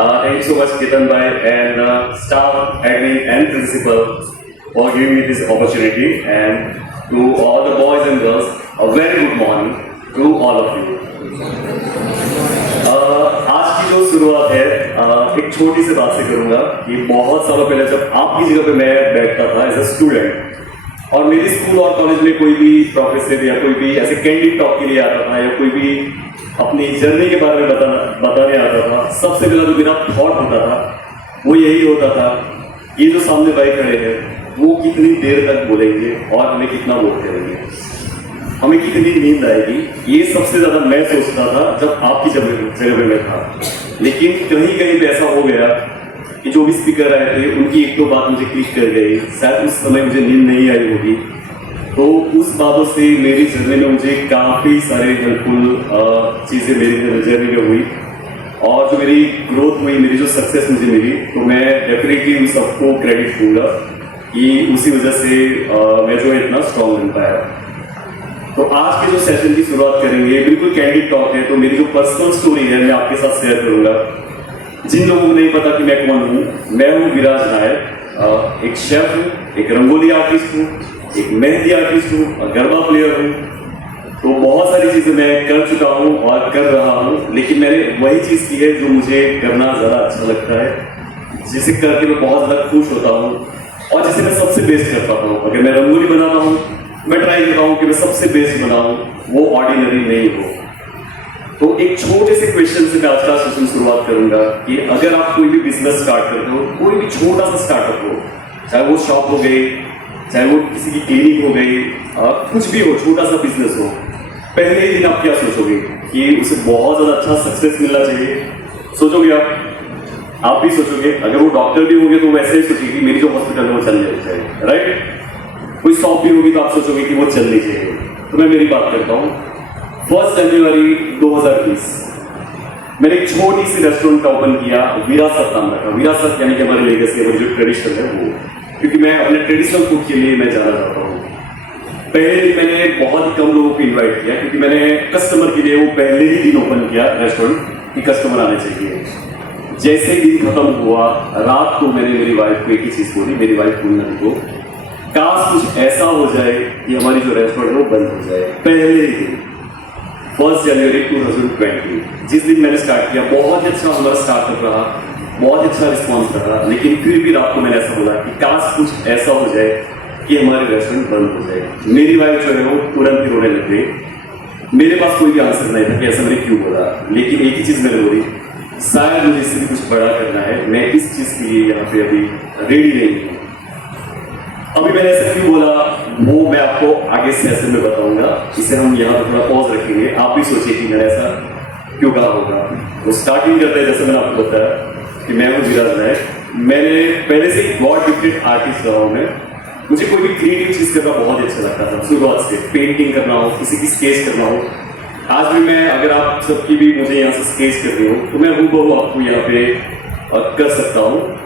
Thank you so much, Ketan bhai, and staff, admin, and principal for giving me this opportunity. And to all the boys and girls, a very good morning to all of you. आज की जो शुरुआत है एक छोटी सी बात से करूंगा कि बहुत सालों पहले जब आपकी जगह पे मैं बैठता था एज अ स्टूडेंट और मेरी स्कूल और कॉलेज में कोई भी प्रोफेसर या कोई भी ऐसे कैंडिड टॉक के लिए आता था या कोई भी अपनी जर्नी के बारे में बताने आता था, सबसे पहला जो मेरा थॉट होता था वो यही होता था, ये जो सामने भाई खड़े हैं वो कितनी देर तक बोलेंगे और हमें कितना वोट करेंगे, हमें कितनी नींद आएगी। ये सबसे ज्यादा मैं सोचता था जब आपकी जगह पे मैं था। लेकिन कहीं कहीं पे ऐसा हो गया कि जो भी स्पीकर आए थे उनकी एक दो बात मुझे क्लिक कर गई, शायद उस समय मुझे नींद नहीं आई होगी, तो उस बातों से मेरी जर्नी में मुझे काफ़ी सारे हेल्पफुल चीज़ें मेरी जर्नी में हुई और जो मेरी ग्रोथ हुई, मेरी जो सक्सेस मुझे मिली, तो मैं डेफिनेटली उन सबको क्रेडिट दूंगा कि उसी वजह से मैं जो है इतना स्ट्रॉन्ग बन पाया। तो आज के जो सेशन की शुरुआत करेंगे बिल्कुल कैंडिड टॉक है, तो मेरी जो पर्सनल स्टोरी है मैं आपके साथ शेयर करूंगा। जिन लोगों को नहीं पता कि मैं कौन हूँ, मैं हूँ विराज नायक, एक शेफ हूँ, एक रंगोली आर्टिस्ट हूँ, एक मेहंदी आर्टिस्ट हूँ, गरबा प्लेयर हूँ। तो बहुत सारी चीजें मैं कर चुका हूँ और कर रहा हूँ, लेकिन मैंने वही चीज की है जो मुझे करना ज्यादा अच्छा लगता है, जिसे करके मैं बहुत ज्यादा खुश होता हूँ और जिसे मैं सबसे बेस्ट कर पाता हूँ। अगर मैं रंगोली बनाता हूँ, मैं ट्राई करता हूँ कि मैं सबसे बेस्ट बनाऊँ, वो ऑर्डिनरी नहीं हो। तो एक छोटे से क्वेश्चन से मैं आज का सेशन शुरुआत करूंगा कि अगर आप कोई भी बिजनेस स्टार्ट करते हो, कोई भी छोटा सा स्टार्टअप हो, चाहे वो शॉप हो गई, चाहे वो किसी की क्लिनिक हो गई, कुछ भी हो, छोटा सा बिजनेस हो, पहले ही दिन आप क्या सोचोगे कि उसे बहुत ज्यादा अच्छा सक्सेस मिलना चाहिए? सोचोगे आप भी सोचोगे। अगर वो डॉक्टर भी होंगे तो वैसे ही सोचेगी कि मेरी जो हॉस्पिटल है वो चल जानी चाहिए, राइट? कोई शॉप भी होगी तो आप सोचोगे कि वो चलनी चाहिए। तो मैं मेरी बात करता हूँ। 1 जनवरी 2020 मैंने एक छोटी सी रेस्टोरेंट का ओपन किया, विरासत नाम रखा। विरासत यानी कि हमारी लेगेसी, हमारी जो ट्रेडिशन है वो, क्योंकि मैं अपने ट्रेडिशनल फूड के लिए मैं जाना चाहता हूँ। पहले दिन मैंने बहुत ही कम लोगों को इनवाइट किया, क्योंकि मैंने कस्टमर के लिए वो पहले ही दिन ओपन किया रेस्टोरेंट कि कस्टमर आने चाहिए। जैसे ही दिन खत्म हुआ, रात को मैंने मेरी वाइफ को एक ही चीज बोली, मेरी वाइफ बोलना को, काश कुछ ऐसा हो जाए कि हमारी जो रेस्टोरेंट है वो बंद हो जाए। पहले ही दिन 1 जनवरी 2020 जिस दिन मैंने स्टार्ट किया, बहुत अच्छा हमारा स्टार्टअप रहा, बहुत अच्छा रिस्पॉन्स रहा, लेकिन फिर भी रात को मैंने ऐसा बोला कि काश कुछ ऐसा हो जाए कि हमारे रेस्टोरेंट बंद हो जाए। मेरी वाइफ जो है वो तुरंत ही रोने लग गई। मेरे पास कोई भी आंसर नहीं था कि ऐसा मैंने क्यों बोला, लेकिन एक ही चीज मैंने बोली, शायद मुझे इससे भी कुछ बड़ा करना है, मैं इस चीज के लिए यहाँ पे अभी रेडी नहीं हूँ। अभी मैंने ऐसा क्यों बोला वो मैं आपको आगे सेशन में बताऊंगा। इसे हम यहाँ पे थोड़ा पॉज रखेंगे, आप भी सोचिए कि मैंने ऐसा क्यों कहा होगा। तो स्टार्टिंग करते हैं, जैसे मैंने आपको बताया कि मैं हूँ विराज नायक। मैंने पहले से गॉड गिफ्टेड आर्टिस्ट रहा हूँ मैं। मुझे कोई भी क्रिएटिव चीज करना बहुत अच्छा लगता था शुरुआत से। पेंटिंग करना हो, किसी की स्केच करना हो, आज भी मैं, अगर आप सबकी भी मुझे यहाँ से स्केच करनी हो तो मैं हूबहू आपको यहाँ पे कर सकता हूँ।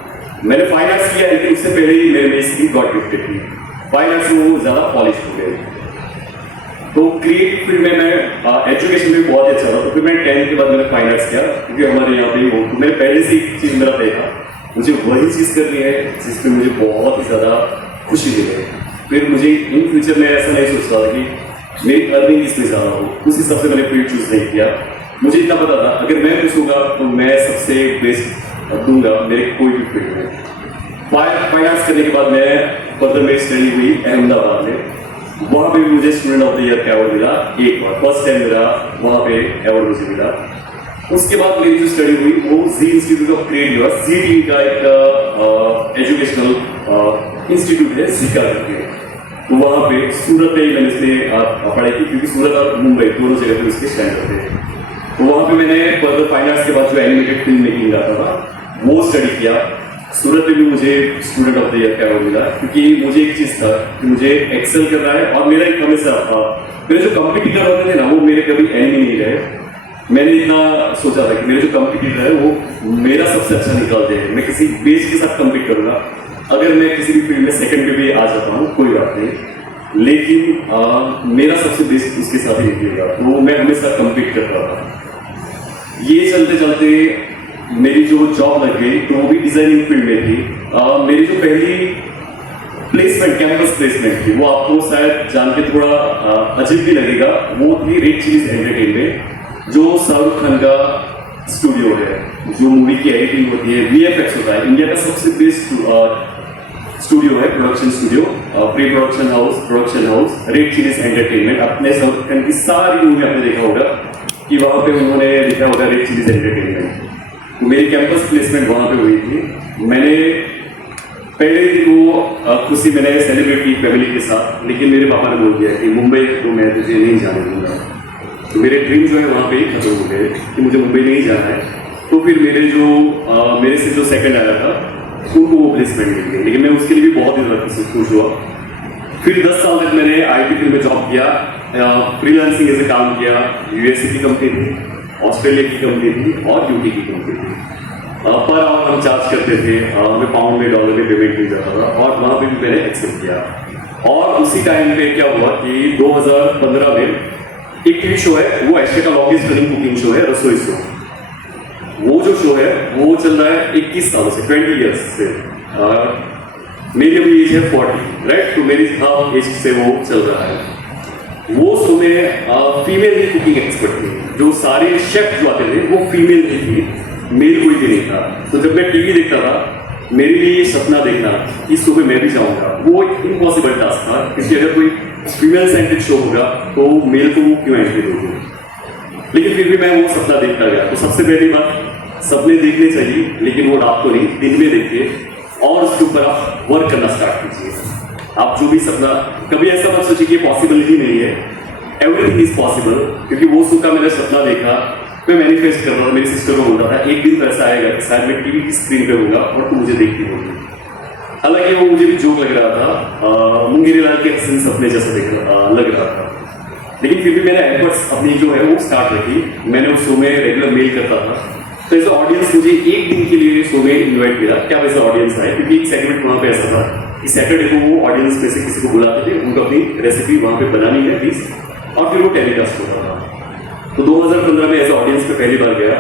मैंने फाइन आर्ट्स किया, लेकिन उससे पहले ही मेरे स्किल गॉड गिफ्टेड थी। फाइन आर्ट्स में वो ज्यादा पॉलिश हो गए। तो क्रिएटिव फील्ड में मैं एजुकेशन में बहुत अच्छा था, तो फिर मैं 10th के बाद मैंने फाइन आर्ट्स किया, क्योंकि हमारे यहाँ पे ही हो। तो मैंने पहले से एक चीज मेरा तय था, मुझे वही चीज करनी है जिसमें मुझे बहुत ही ज्यादा खुशी मिले। फिर मुझे इन फ्यूचर में ऐसा नहीं सोचता था कि मेरी अर्निंग इसमें ज्यादा हो, उस हिसाब से मैंने फील्ड चूज नहीं किया। मुझे इतना पता था अगर मैं कुछ होगा तो मैं सबसे बेस्ट दूंगा मेरे कोई भी फील्ड में। फाइनेंस करने के बाद मैं फर्दर मेरी स्टडी हुई अहमदाबाद में। वहाँ पे भी मुझे स्टूडेंट ऑफ द ईयर का अवार्ड मिला एक बार, फर्स्ट टाइम मेरा वहाँ पे अवार्ड मुझे मिला। उसके बाद मेरी जो स्टडी हुई वो जी इंस्टीट्यूट ऑफ क्रिएटिव, CTE का एक एजुकेशनल इंस्टीट्यूट है, जीका करके। तो वहाँ पे सूरत में ही मैंने इसमें पढ़ाई की, क्योंकि सूरत और मुंबई दोनों जगह पे उसके स्टैंडर्ड थे। तो वहाँ पे मैंने फर्दर फाइनेंस के बाद जो एनिमेटेड फिल्म मेकिंग आता था वो स्टडी किया। सूरत में भी मुझे स्टूडेंट ऑफ द ईयर का अवार्ड मिला, क्योंकि मुझे एक चीज था कि मुझे एक्सेल करना है। और मेरा एक हमेशा था, मेरे जो कॉम्पिटिटर होते थे ना वो मेरे कभी एनिमी नहीं रहे। मैंने इतना सोचा था कि मेरे जो कॉम्पिटिटर है वो मेरा सबसे अच्छा निकालते हैं। मैं किसी बेस के साथ कम्पीट करूंगा, अगर मैं किसी भी फील्ड में सेकंड पे भी आ जाता हूँ कोई बात नहीं, लेकिन मेरा सबसे बेस्ट उसके साथ ही निकलेगा। तो मैं हमेशा कम्पीट करता था। ये चलते चलते मेरी जो जॉब लग गई तो वो भी डिजाइनिंग फील्ड में थी। मेरी जो पहली प्लेसमेंट कैंपस प्लेसमेंट थी वो आपको शायद जान के थोड़ा अजीब भी लगेगा, वो थी रेड चिलीज एंटरटेनमेंट, जो शाहरुख खान का स्टूडियो है, जो मूवी की एडिटिंग होती है, वीएफएक्स होता है, इंडिया का सबसे बेस्ट स्टूडियो है, production studio, pre production house red chillies entertainment. अपने शाहरुख खान की सारी मूवी आपने देखा होगा कि वहां पे उन्होंने लिखा होगा रेड चिलीज एंटरटेनमेंट। तो मेरी कैंपस प्लेसमेंट वहां पे हुई थी। मैंने पहले दिन वो खुशी मैंने सेलिब्रेट की फैमिली के साथ, लेकिन मेरे पापा ने बोल दिया कि मुंबई तो मैं तुझे नहीं जाने दूंगा। तो मेरे ड्रीम जो है वहाँ पे ही खत्म हो गए कि मुझे मुंबई नहीं जाना है। तो फिर मेरे से जो सेकंड आया था उनको वो प्लेसमेंट मिल गई, लेकिन मैं उसके लिए भी बहुत ही ज़्यादा खुश हुआ। फिर 10 साल तक मैंने आईटी फील्ड में जॉब किया, फ्रीलांसिंग ऐसे काम किया। यूएसए की कंपनी थी, ऑस्ट्रेलिया की कंपनी थी और यूके की कंपनी थी। पर आवर हम चार्ज करते थे, हमें पाउंड में डॉलर में पेमेंट मिल जाता था और वहाँ पे भी मैंने एक्सेप्ट किया। और उसी टाइम पे क्या हुआ कि 2015 में एक टीवी शो है, वो एशिया का लॉन्गेस्ट रनिंग कुकिंग शो है, रसोई शो। वो जो शो है वो चल रहा है 21 सालों से, 20 ईयर्स से। मेरी अभी एज है 40, राइट? तो मेरी हाफ एज से वो चल रहा है। वो शो में फीमेल ही कुकिंग एक्सपर्ट थी, जो सारे शेफ जो आते थे वो फीमेल ही थी, मेल कोई भी नहीं था। तो जब मैं टीवी देखता था, मेरे लिए ये सपना देखना कि सुबह मैं भी जाऊंगा, वो एक इम्पॉसिबल टास्क था, क्योंकि अगर कोई फीमेल सेंट्रिक शो होगा तो मेल को वो क्यों एंट्री दोगे। लेकिन फिर भी मैं वो सपना देखता गया। तो सबसे पहली बात, सपने देखने चाहिए, लेकिन वो रात को नहीं, दिन में देखिए और उसके ऊपर आप वर्क करना स्टार्ट कीजिए। आप जो भी सपना, कभी ऐसा मत सोचिए कि पॉसिबिलिटी नहीं है, एवरीथिंग इज पॉसिबल। क्योंकि वो सुबह मैंने सपना देखा, मैं मैनिफेस्ट कर रहा था, मेरी सिस्टर को बोल रहा था एक दिन तो ऐसा आएगा शायद मैं टीवी की स्क्रीन पे होगा और तू मुझे देखती होगी। हालांकि वो मुझे भी जोक लग रहा था, मुंगेरी लाल के हसीन सपने जैसा लग रहा था। लेकिन फिर भी मैंने एफर्ट्स अपनी जो है वो स्टार्ट रखी। मैंने उस शो में रेगुलर मेल करता था। तो एज ऑडियंस मुझे एक दिन के लिए शो में इन्वाइट किया। क्या वैसे ऑडियंस आए, क्योंकि एक सेगमेंट वहाँ पे ऐसा था कि सैटरडे को वो ऑडियंस में से किसी को बुलाते थे, उनको अपनी रेसिपी वहाँ पे बनानी है डिश, और फिर वो टेलीकास्ट होता था। तो 2015 में ऐसे ऑडियंस पे पहली बार गया।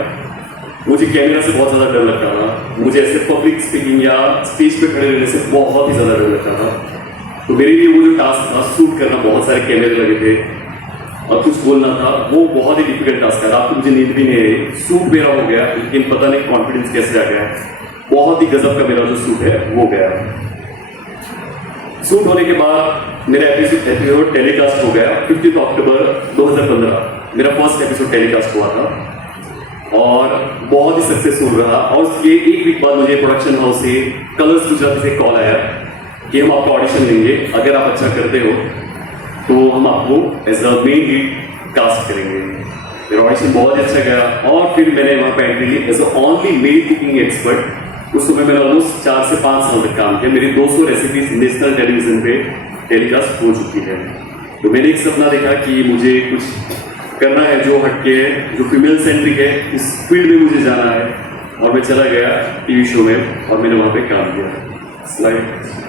मुझे कैमरा से बहुत ज़्यादा डर लगता था, मुझे ऐसे पब्लिक स्पीकिंग या स्टेज पे खड़े रहने से बहुत ही ज़्यादा डर लगता था। तो मेरे लिए वो जो टास्क था, शूट करना, बहुत सारे कैमरे लगे थे और कुछ बोलना था, वो बहुत ही डिफिकल्ट टास्क था। रात को मुझे नींद भी नहीं आई। शूट मेरा हो गया, लेकिन पता नहीं कॉन्फिडेंस कैसे आ गया, बहुत ही गजब का मेरा जो शूट है वो गया। शूट होने के बाद मेरा एपिसोड टेलीकास्ट हो गया 15 अक्टूबर 2015। मेरा फर्स्ट एपिसोड टेलीकास्ट हुआ था और बहुत ही सक्सेसफुल रहा। और उसके एक वीक बाद मुझे प्रोडक्शन हाउस से, कलर्स गुजरात से कॉल आया कि हम आपका ऑडिशन लेंगे, अगर आप अच्छा करते हो तो हम आपको as a main lead cast करेंगे। मेरा ऑडिशन बहुत अच्छा गया और फिर मैंने वहाँ पर एंट्री ली as a only male cooking expert. उस समय मैंने ऑलमोस्ट 4 से 5 साल तक काम किया। मेरी 200 रेसिपीज नेशनल टेलीविजन पे टेलीकास्ट हो चुकी है। तो मैंने एक सपना देखा कि मुझे कुछ करना है जो हटके है, जो फीमेल सेंट्रिक है, इस फील्ड में मुझे जाना है। और मैं चला गया टीवी शो में और मैंने वहाँ पे काम किया। स्लाइड।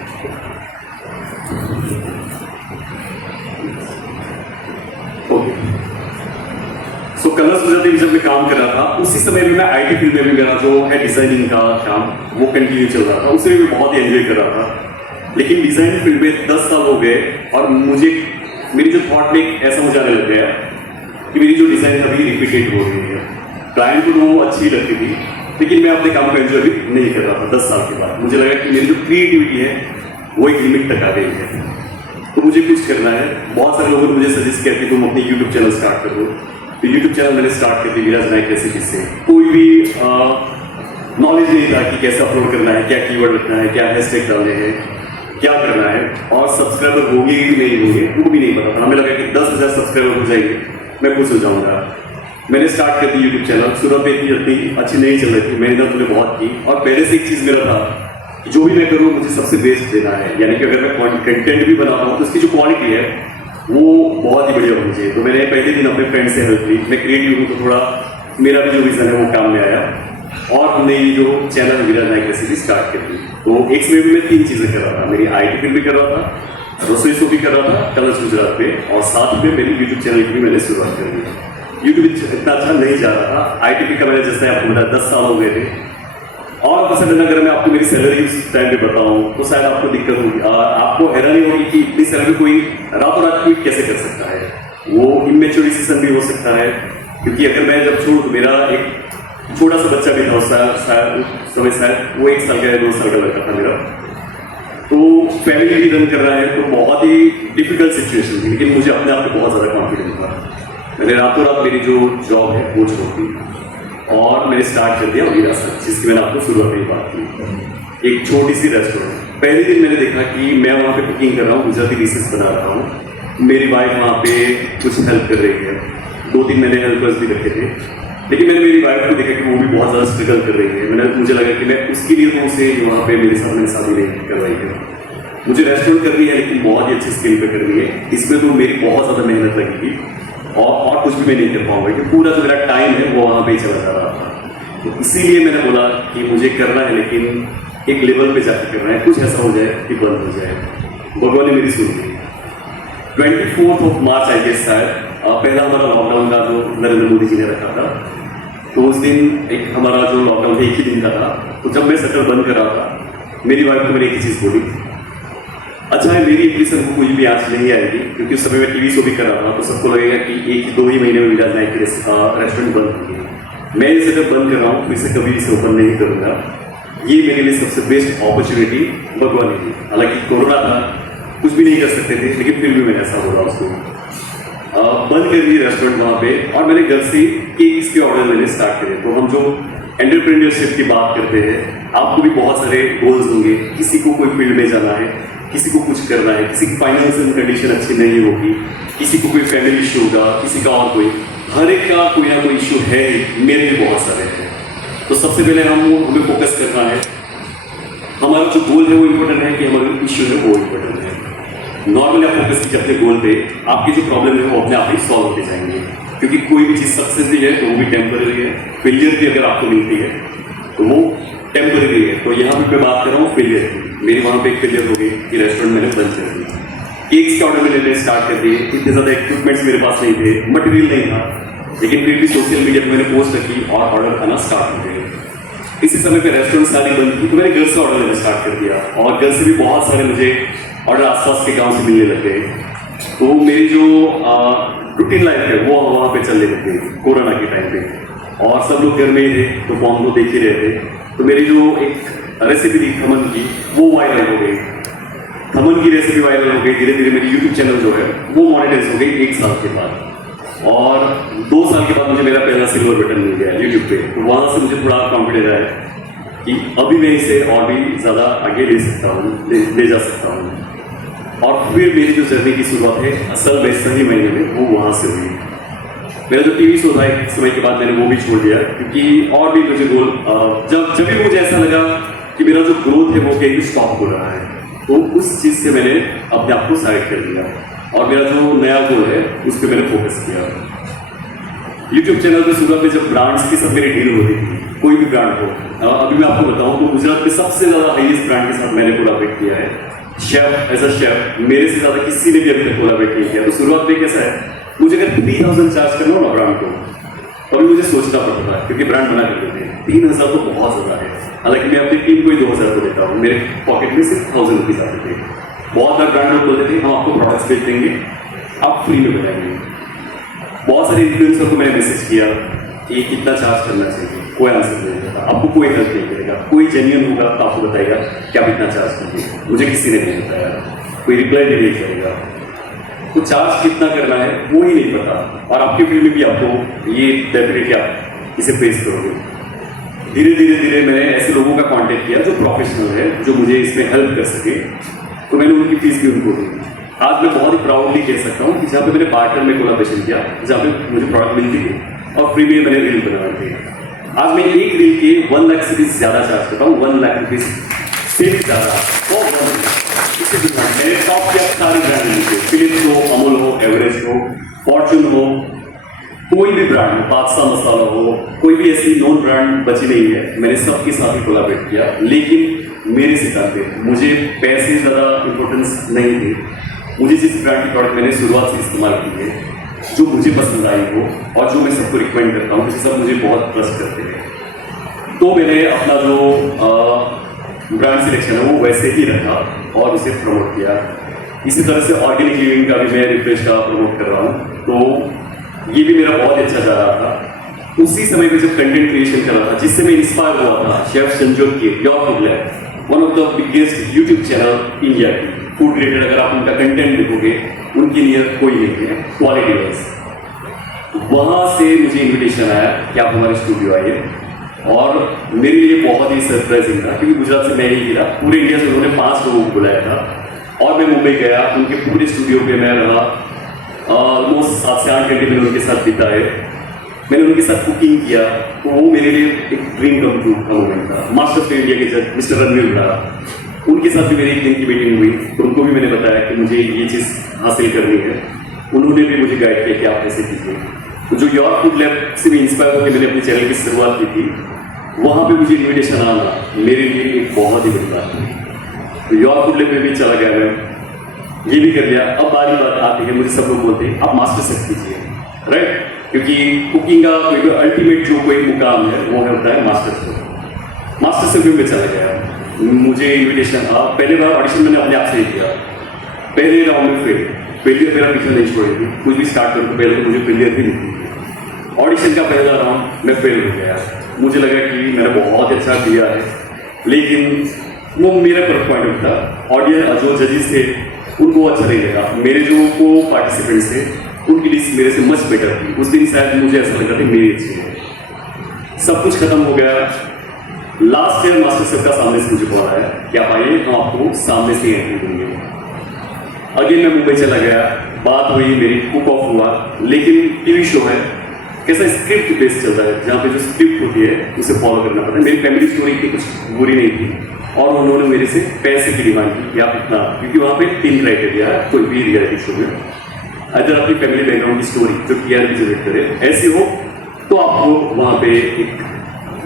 सो कलर्स गुजराती में जब मैं काम कर रहा था, उसी समय भी मैं आईटी फील्ड में भी मेरा जो है डिजाइनिंग का काम वो कंटिन्यू चल रहा था। उसे भी मैं बहुत ही एंजॉय कर रहा था। लेकिन डिजाइनिंग फील्ड में 10 साल हो गए और मेरी जो थॉट में ऐसा हो जाने लग गया कि मेरी जो डिजाइन अभी रिपीटेड हो रही है। क्लाइंट को वो अच्छी लगती थी, लेकिन मैं अपने काम को एंजॉय भी नहीं कर रहा था। 10 साल के बाद मुझे लगा कि मेरी जो क्रिएटिविटी है वो एक लिमिट तक आ गई है, तो मुझे कुछ करना है। बहुत सारे लोगों ने मुझे सजेस्ट किया कि तुम अपनी यूट्यूब चैनल स्टार्ट कर दो। तो यूट्यूब चैनल मैंने स्टार्ट कर दी विराज नायक रेसिपी से। कोई भी नॉलेज नहीं था कि कैसे अपलोड करना है, क्या कीवर्ड रखना है, क्या हैशटैग डालने हैं, क्या करना है, और सब्सक्राइबर होंगे कि नहीं होंगे वो भी नहीं पता था। हमें लगा कि 10,000 सब्सक्राइबर हो जाएंगे, मैं खुश हो जाऊंगा। मैंने स्टार्ट कर दी यूट्यूब चैनल। शुरुआत में इतनी अच्छी नहीं चल रही थी, मेहनत मैंने बहुत की और पहले से एक चीज़ मेरा था कि जो भी मैं करूँ मुझे सबसे बेस्ट देना है। यानी कि अगर मैं कंटेंट भी बनाता हूँ तो उसकी जो क्वालिटी है वो बहुत ही बढ़िया होनी चाहिए। तो मैंने पहले दिन अपने फ्रेंड से हेल्प ली। मैं क्रिएटिव हूँ तो थोड़ा मेरा भी जो विजन है वो काम में आया और हमने ये जो चैनल विराज नायक रेसिपी स्टार्ट कर दी। तो एक समय में मैं 3 चीज़ें कर रहा था। मेरी आईटी फील्ड भी कर रहा था, रसोई शो भी कर रहा था कलर्स गुजरात पे, और साथ में मेरी यूट्यूब चैनल की भी मैंने शुरुआत कर दी। यूट्यूब इतना अच्छा नहीं जा रहा था। ITP का मैंने जैसे आपको बताया 10 साल हो गए थे। और सडन अगर मैं आपको मेरी सैलरी उस टाइम पे बताऊं तो शायद आपको दिक्कत होगी, आपको हैरानी होगी कि इतनी सैलरी कोई रातों रात क्विट कैसे कर सकता है। वो इमेच्योर डिसीजन भी हो सकता है, क्योंकि अगर मैं जब छोड़, मेरा एक छोटा सा बच्चा भी था उस समय, शायद वो 1 साल का या 2 साल का लड़का था मेरा, तो फैमिली भी रन कर रहा है, तो बहुत ही डिफिकल्ट सिचुएशन थी। लेकिन मुझे अपने आप पे बहुत ज़्यादा कॉन्फिडेंस था। मैंने रातों रात मेरी जो जॉब है वो छोड़ दी और मैंने स्टार्ट कर दिया विरासत, जिसकी मैंने आपको शुरुआत में बात की। एक छोटी सी रेस्टोरेंट। पहले दिन मैंने देखा कि मैं वहाँ पे कुकिंग कर रहा हूँ, गुजराती डिशेस बना रहा हूँ, मेरी वाइफ वहाँ पे कुछ हेल्प कर रही है, 2-3 मैंने हेल्पर्स भी रखे थे। लेकिन मैंने मेरी वाइफ को देखा कि वो भी बहुत ज़्यादा स्ट्रगल कर रही है। मुझे लगा कि मैं उसके लिए तो उसे वहाँ पे मेरे साथ मैंने शादी नहीं करवाई है। मुझे रेस्टोरेंट करनी है, लेकिन बहुत ही अच्छी स्किल पे करनी है। इसमें तो मेरी बहुत ज़्यादा मेहनत लगेगी और कुछ भी मैं नहीं कर पाऊंगा, क्योंकि पूरा जो मेरा टाइम है वो वहाँ पे ही चला जा रहा था। तो इसीलिए मैंने बोला कि मुझे करना है, लेकिन एक लेवल पे जाके करना है, कुछ ऐसा हो जाए कि बंद हो जाए। भगवान ने मेरी सुन ली। 24 मार्च आई गेस शायद पहला हमारा लॉकडाउन था जो नरेंद्र मोदी जी ने रखा था। तो उस दिन एक हमारा जो लॉकडाउन था 1 ही दिन का था। तो जब मैं शटर बंद कर रहा था, मेरी वाइफ को मैंने एक ही चीज़ बोली, अच्छा है मेरी एप्लीकेशन को कोई भी आँच नहीं आएगी, क्योंकि उस समय मैं टीवी शो भी कर रहा था, तो सबको लगेगा कि 1-2 ही महीने में विराज नायक की रेस्टोरेंट बंद होगी। मैं इसे जब बंद कर रहा हूँ तो इसे कभी इसे ओपन नहीं करूँगा। ये मेरे लिए सबसे बेस्ट अपॉर्चुनिटी भगवान ने दी। हालांकि कोरोना था, कुछ भी नहीं कर सकते थे, लेकिन फिर भी मैंने ऐसा बोला उसको। बंद कर दी रेस्टोरेंट वहाँ पे, और मैंने घर से केक्स के ऑर्डर मैंने स्टार्ट करे। तो हम जो एंटरप्रेन्योरशिप की बात करते हैं, आपको भी बहुत सारे गोल्स होंगे। किसी को कोई फील्ड में जाना है, किसी को कुछ करना है, किसी की फाइनेंशियल कंडीशन अच्छी नहीं होगी, किसी को कोई फैमिली इशू होगा, किसी का और कोई, हर एक का कोई ना कोई इशू है ही। मेरे भी बहुत सारे हैं। तो सबसे पहले हमें फोकस करना है, हमारा जो गोल है वो इम्पोर्टेंट है कि हमारा इशू है वो इम्पोर्टेंट है। नॉर्मली आप फोकस कीजिए अपने गोल पे, आपकी जो प्रॉब्लम है वो अपने आप ही सॉल्व होते जाएंगे, क्योंकि कोई भी चीज़ सक्सेस भी है तो वो भी टेम्पररी है, फेलियर भी अगर आपको मिलती है तो वो टेम्पररी है। तो यहाँ पे मैं बात कर रहा हूँ फेलियर की। मेरी वहाँ पे एक फेलियर हो गई कि रेस्टोरेंट मैंने बंद कर दी। केक्स के ऑर्डर मैंने स्टार्ट कर दिए, इतने ज़्यादा इक्विपमेंट्स मेरे पास नहीं थे, मटेरियल नहीं था, लेकिन फिर भी सोशल मीडिया पर मैंने पोस्ट रखी और ऑर्डर आना स्टार्ट हो गए। इसी समय पे रेस्टोरेंट सारी बंद थी, तो मैंने घर से ऑर्डर लेना स्टार्ट कर दिया, और घर से भी बहुत सारे मुझे ऑर्डर आसपास के गांव से मिलने लग गए। तो मेरी जो रूटीन लाइफ है वो वहाँ पे चलने लग गई कोरोना के टाइम पे, और सब लोग घर में ही थे तो फॉर्म को देख ही रहे थे। तो मेरी जो एक रेसिपी थी खमन की, वो वायरल हो गई। खमन की रेसिपी वायरल हो गई, धीरे धीरे मेरी यूट्यूब चैनल जो है वो मोनेटाइज हो गई 1 साल के बाद, और 2 साल के बाद मुझे मेरा पहला सिल्वर बटन मिल गया यूट्यूब पे। तो वहाँ से मुझे थोड़ा कॉन्फिडेंस आया कि अभी मैं इसे और भी ज़्यादा आगे ले सकता हूँ, ले जा सकता हूँ। और फिर मेरी जो जर्नी की शुरुआत है असल में सही महीने में वो वहाँ से हुई। मेरा जो टीवी शो था एक समय के बाद मैंने वो भी छोड़ दिया, क्योंकि और भी मुझे गोल जब भी मुझे ऐसा लगा कि मेरा जो ग्रोथ है वो कहीं स्टॉप हो रहा है, तो उस चीज़ से मैंने अपने आप को साइड कर दिया और मेरा जो नया गोल है उस पर मैंने फोकस किया। यूट्यूब चैनल पर शुरुआत में जब ब्रांड्स की सब मेरी डील होती थी, कोई भी ब्रांड हो, अभी मैं आपको बताऊं तो गुजरात में सबसे ज़्यादा हाईएस्ट ब्रांड के साथ मैंने कोलैबोरेट किया है। शेफ, एज अ शेफ मेरे से ज़्यादा किसी ने भी अभी तक कोलैबोरेट नहीं किया। तो शुरुआत में कैसा है, मुझे अगर 3000 चार्ज करना हो ना ब्रांड को, तो अभी मुझे सोचना पड़ता है, क्योंकि ब्रांड बना कर देते हैं। 3000 तो बहुत ज़्यादा है। हालांकि मैं अपनी टीम को ही 2000 को देता हूँ, मेरे पॉकेट में सिर्फ 1000 रुपीज़ आते थे। बहुत बार ब्रांड लोग बोलते थे हम आपको प्रोडक्ट्स बेच देंगे, आप फ्री में बनाएंगे। बहुत सारे इन्फ्लुएंसर को मैंने मैसेज किया कि कितना चार्ज करना चाहिए, कोई आंसर नहीं देता, आपको कोई हेल्प नहीं करेगा। कोई जेन्युइन होगा तो आपको बताएगा कि आप इतना चार्ज करिए, मुझे किसी ने नहीं बताया, कोई रिप्लाई नहीं करेगा। तो चार्ज कितना करना है वो ही नहीं पता, और आपके फील्ड में भी आपको ये डेफिनेटली आप इसे फेस करोगे। धीरे धीरे मैंने ऐसे लोगों का कांटेक्ट किया जो प्रोफेशनल है, जो मुझे इसमें हेल्प कर सके, तो मैंने उनकी फीस भी उनको दी। आज मैं बहुत ही प्राउडली कह सकता हूँ कि जहाँ पे मैंने पार्टनर में कोलैबोरेशन किया, जहाँ पे मुझे प्रोडक्ट मिलती थी और फ्री में मैंने रील बनवाई थी। आज मैं एक रील के 1 लाख से भी ज़्यादा चार्ज करता हूँ, 1 लाख रुपीज़ से भी ज़्यादा। मेरे टॉप के सारी ब्रांड लीजिए, फिलिप्स हो, अमूल हो, एवरेस्ट हो, फॉर्चून हो, कोई भी ब्रांड हो, बादशाह मसाला हो, कोई भी ऐसी नॉन ब्रांड बची नहीं है। मैंने सबके साथ ही कोलैबोरेट किया, लेकिन मेरे सिद्धांत पे मुझे पैसे ज़्यादा इंपॉर्टेंस नहीं थी। मुझे जिस ब्रांड की प्रोडक्ट मैंने शुरुआत से इस्तेमाल की है जो मुझे पसंद आई हो और जो मैं सबको रिकमेंड करता हूँ, क्योंकि सब मुझे बहुत ट्रस्ट करते हैं। तो मैंने अपना जो ब्रांड सिलेक्शन है वो वैसे ही रखा और उसे प्रमोट किया। इसी तरह से ऑर्गेनिक लिविंग का भी मैं रिफ्रेश का प्रमोट कर रहा हूँ, तो ये भी मेरा बहुत अच्छा जा रहा था। उसी समय पे जब कंटेंट क्रिएशन कर रहा था, जिससे मैं इंस्पायर हुआ था, शेफ संजोत की your food lab, one of the biggest YouTube channel India की, फूड रिलेटेड अगर आप उनका कंटेंट देखोगे उनके नियर कोई नहीं है क्वालिटी वाइज। वहाँ से मुझे इन्विटेशन आया कि आप हमारे स्टूडियो आइए, और मेरे लिए बहुत ही सरप्राइजिंग था, क्योंकि गुजरात से मैं ही गिरा, पूरे इंडिया से उन्होंने 5 लोगों को बुलाया था और मैं मुंबई गया, उनके पूरे स्टूडियो पे मैं रहा, ऑलमोस्ट 7 से 8 घंटे मैंने उनके साथ बिताए, मैंने उनके साथ कुकिंग किया। तो वो मेरे लिए एक ड्रीम कम ट्रू का मोमेंट था। मास्टर ऑफ इंडिया के जज मिस्टर रणवीर ब्रा, उनके साथ भी मेरी एक दिन की मीटिंग हुई, तो उनको भी मैंने बताया कि मुझे ये चीज़ हासिल करनी है। उन्होंने भी मुझे गाइड किया कि आप ऐसे कीजिए। तो जो योर फूड लैब से भी इंस्पायर होकर मैंने अपने चैनल की शुरुआत की थी, वहाँ पे मुझे इन्विटेशन आना मेरे लिए एक बहुत ही बड़ी बात थी। तो योर फूड लैब में भी चला गया मैं, ये भी कर लिया। अब बारी बात आती है, मुझे सब लोग बोलते हैं आप मास्टर शेफ कीजिए, राइट? क्योंकि कुकिंग का कोई अल्टीमेट जो कोई मुकाम है वो होता है मास्टर शेफ। मास्टर शेफ में चला गया, मुझे इन्विटेशन आ, पहले बार ऑडिशन मैंने अपने आप से ही किया, पहले राउंड में फेलियर मेरा पीछे नहीं छोड़ी थी। कुछ भी स्टार्ट करूँ तो पहले तो मुझे फेलियर ही नहीं थी। ऑडिशन का पहला राउंड मैं फेल हो गया, मुझे लगा कि मैंने बहुत अच्छा दिया है, लेकिन वो मेरा पॉइंट ऑफ था। ऑडियंस जो जजेस थे उनको अच्छा नहीं लगा, मेरे जो को पार्टिसिपेंट्स थे उनकी लिस्ट मेरे से मच बेटर थी। उस दिन शायद मुझे ऐसा लगा था मेरी अच्छी है। सब कुछ खत्म हो गया। लास्ट ईयर मास्टर शेफ का सामने से मुझे कॉल आया कि आप आइए, हम आपको सामने से एंट्री देंगे। अगेन मैं मुंबई चला गया, बात हुई, मेरी कुक ऑफ हुआ, लेकिन टीवी शो है, कैसा स्क्रिप्ट बेस्ड चलता है, जहाँ पे जो स्क्रिप्ट होती है उसे फॉलो करना पड़ता है। मेरी फैमिली स्टोरी की कुछ बुरी नहीं थी, और उन्होंने मेरे से पैसे की डिमांड की कि आप इतना, क्योंकि वहाँ पे 3 क्राइटेरिया है कोई भी रियलिटी शो में। अगर अपनी फैमिली बैकग्राउंड की स्टोरी जो टीआरपी जनरेट करे ऐसी हो तो आपको वहाँ पे एक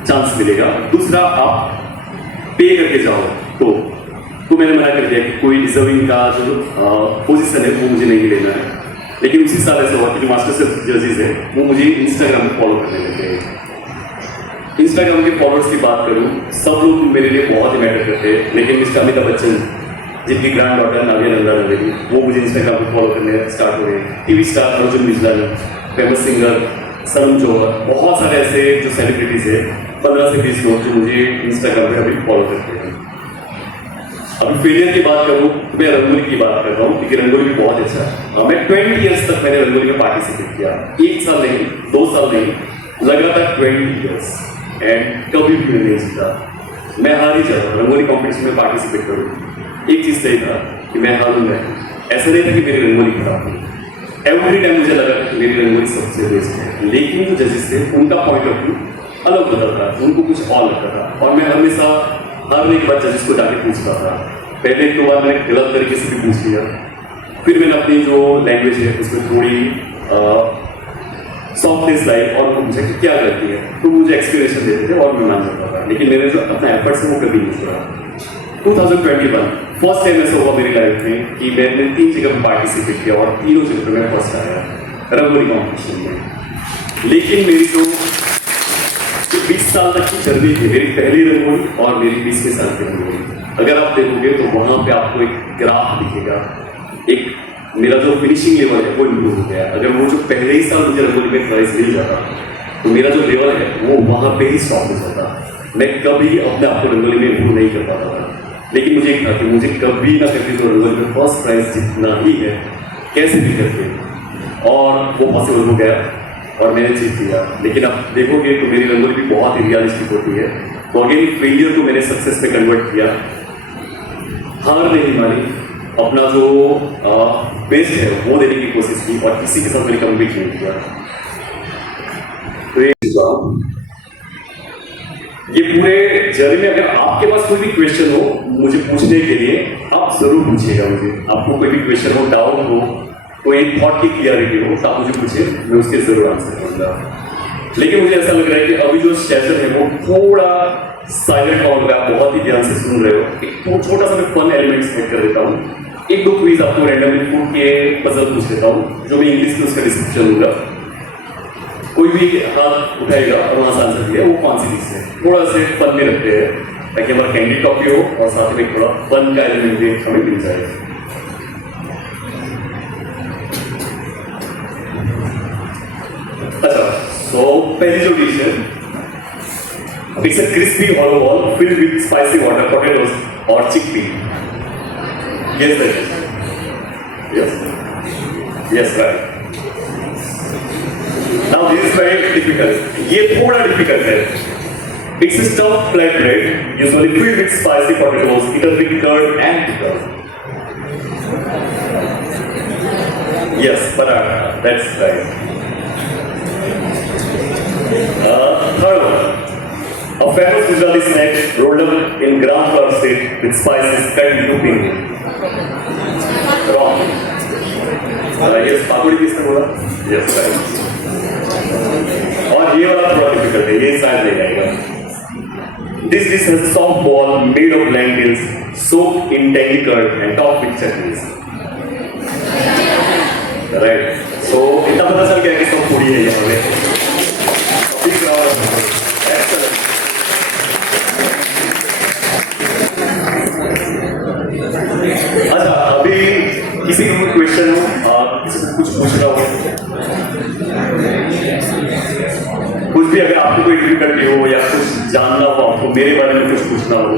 चांस मिलेगा। दूसरा, आप पे करके जाओ तो मैंने मना कर दिया कि कोई डिजर्विंग का जो पोजीशन है वो मुझे नहीं लेना है। लेकिन उसी साल ऐसा हुआ कि जो मास्टर शेफ जजेस है वो मुझे इंस्टाग्राम पे फॉलो करने लगे। इंस्टाग्राम के फॉलोअर्स की बात करूँ, सब लोग मेरे लिए बहुत ही मैटर करते हैं, लेकिन मिस्टर अमिताभ बच्चन जिनकी ग्रैंड डॉटर नादिया नंदा लगेगी, वो मुझे इंस्टाग्राम पे फॉलो करने स्टार्ट हो गए। TV star Arjun Bijlani, famous singer Sanam Johar, बहुत सारे ऐसे जो सेलिब्रिटीज है, 15 से 20 लोग जो मुझे इंस्टाग्राम पे अभी फॉलो करते हैं। अभी फेलियर की बात करूँ तो मैं रंगोली की बात करता हूँ, क्योंकि रंगोली भी बहुत अच्छा है। मैं 20 ईयर्स तक मैंने रंगोली में पार्टिसिपेट किया, 1 साल नहीं, 2 साल नहीं, लगातार 20 ईयर्स, एंड कभी भी नहीं जीता। मैं हार ही जाता, रंगोली कॉम्पिटिशन में पार्टिसिपेट करूँ। एक चीज सही था कि मैं हारूंगा, ऐसा नहीं था कि मेरी रंगोली खराब थी। एवरी टाइम मुझे लगा कि मेरी रंगोली सबसे बेस्ट है, लेकिन जो जजेस थे उनका पॉइंट ऑफ व्यू अलग होता था, उनको कुछ और लगता था। और मैं हमेशा हर एक बार जजेस को जाके पूछता था। पहले 1-2 बार मैंने गलत तरीके से भी पूछ लिया, फिर मैंने अपनी जो लैंग्वेज है उसमें थोड़ी सॉफ्टनेस लाई और उनको पूछा कि क्या गलती है, तो मुझे एक्सप्लेनेशन देते थे और मैं मान जाता था। लेकिन मेरे जो अपना एफर्ट्स है वो कभी नहीं छोड़ा। 2021 फर्स्ट टाइम ऐसा हुआ मेरी लाइफ में कि मैंने 3 जगह पर पार्टिसिपेट किया और तीनों जगह पर मैं फर्स्ट आया रंगोली कॉम्पिटिशन में। लेकिन मेरी जो 20 साल तक की जर्नी थी, मेरी पहली रंगोली और मेरी 20वें साल की रंगोली, अगर आप देखोगे तो वहाँ पे आपको एक ग्राफ दिखेगा। एक मेरा जो फिनिशिंग लेवल है वो इम्प्रूव हो गया। अगर वो जो पहले ही साल मुझे रंगोली में प्राइज मिल जाता तो मेरा जो लेवल है वो वहाँ पे ही स्टॉप हो जाता। मैं कभी अपने आप को रंगोली में इम्प्रूव नहीं कर पाता था। लेकिन मुझे एक था कि मुझे कभी ना कभी तो रंगोली में फर्स्ट प्राइज जीतना ही है, कैसे भी करके, और वो पॉसिबल हो गया और मैंने जीत लिया। लेकिन आप देखोगे तो मेरी रंगोली भी बहुत ही रियलिस्टिक होती है। तो अगेन फेलियर को मैंने सक्सेस में कन्वर्ट किया, हार नहीं मानी, अपना जो बेस्ट है वो देने की कोशिश की और किसी के साथ मैंने कम्पीट नहीं किया। तो ये पूरे जर्नी में अगर आपके पास कोई भी क्वेश्चन हो मुझे पूछने के लिए, आप जरूर पूछिएगा मुझे। आपको कोई भी क्वेश्चन हो, डाउट हो, कोई थॉट की क्लियरिटी हो तो आप मुझे पूछिए, मैं उसके जरूर आंसर करूंगा। लेकिन मुझे ऐसा लग रहा है कि अभी जो सेशन है वो थोड़ा साइलेंट हो रहा है, बहुत ही ध्यान से सुन रहे हो। एक तो छोटा सा मैं फन एलिमेंट्स ऐड कर देता हूँ। एक दो क्विज आपको रैंडमली फूड के पजल पूछ लेता हूँ, जो मैं इंग्लिश में उसका डिस्क्रिप्शन दूंगा। कोई भी हाथ उठाएगा और वहां से आंसर दिया वो कौन सी चीज है। थोड़ा से फन में रखते हैं ताकि हमारा कैंडिड टॉपिक हो और साथ में थोड़ा फन का एलिमेंट भी हमें मिल जाए। अच्छा, तो पहली जो डिश है, it's a crispy hollow ball filled with spicy water, potatoes or chickpea. Yes, sir. Yes. Yes, right. Now this is very difficult. ये थोड़ा difficult है. It's a stuffed flat bread, usually filled with spicy potatoes, either with curd and pickle. Yes, paratha. That's right. Third one. A famous Gujarati snack rolled up in gram flour state with spices cut into pink. Wrong. Yes, पापड़ी किसने बोला? Yes, right. और ये वाला थोड़ा difficult है, ये शायद नहीं आएगा। This dish has a soft ball made of lentils, soaked in tangy curd and topped with chutneys. Right. So इतना पता चल गया कि सब पूरी है यहाँ पे। Big round. Excellent. अच्छा, अभी किसी को कोई क्वेश्चन हो, किसी को कुछ पूछना हो, कुछ भी, अगर आपको कोई डिफिकल्टी हो या कुछ जानना हो, आपको मेरे बारे में कुछ पूछना हो,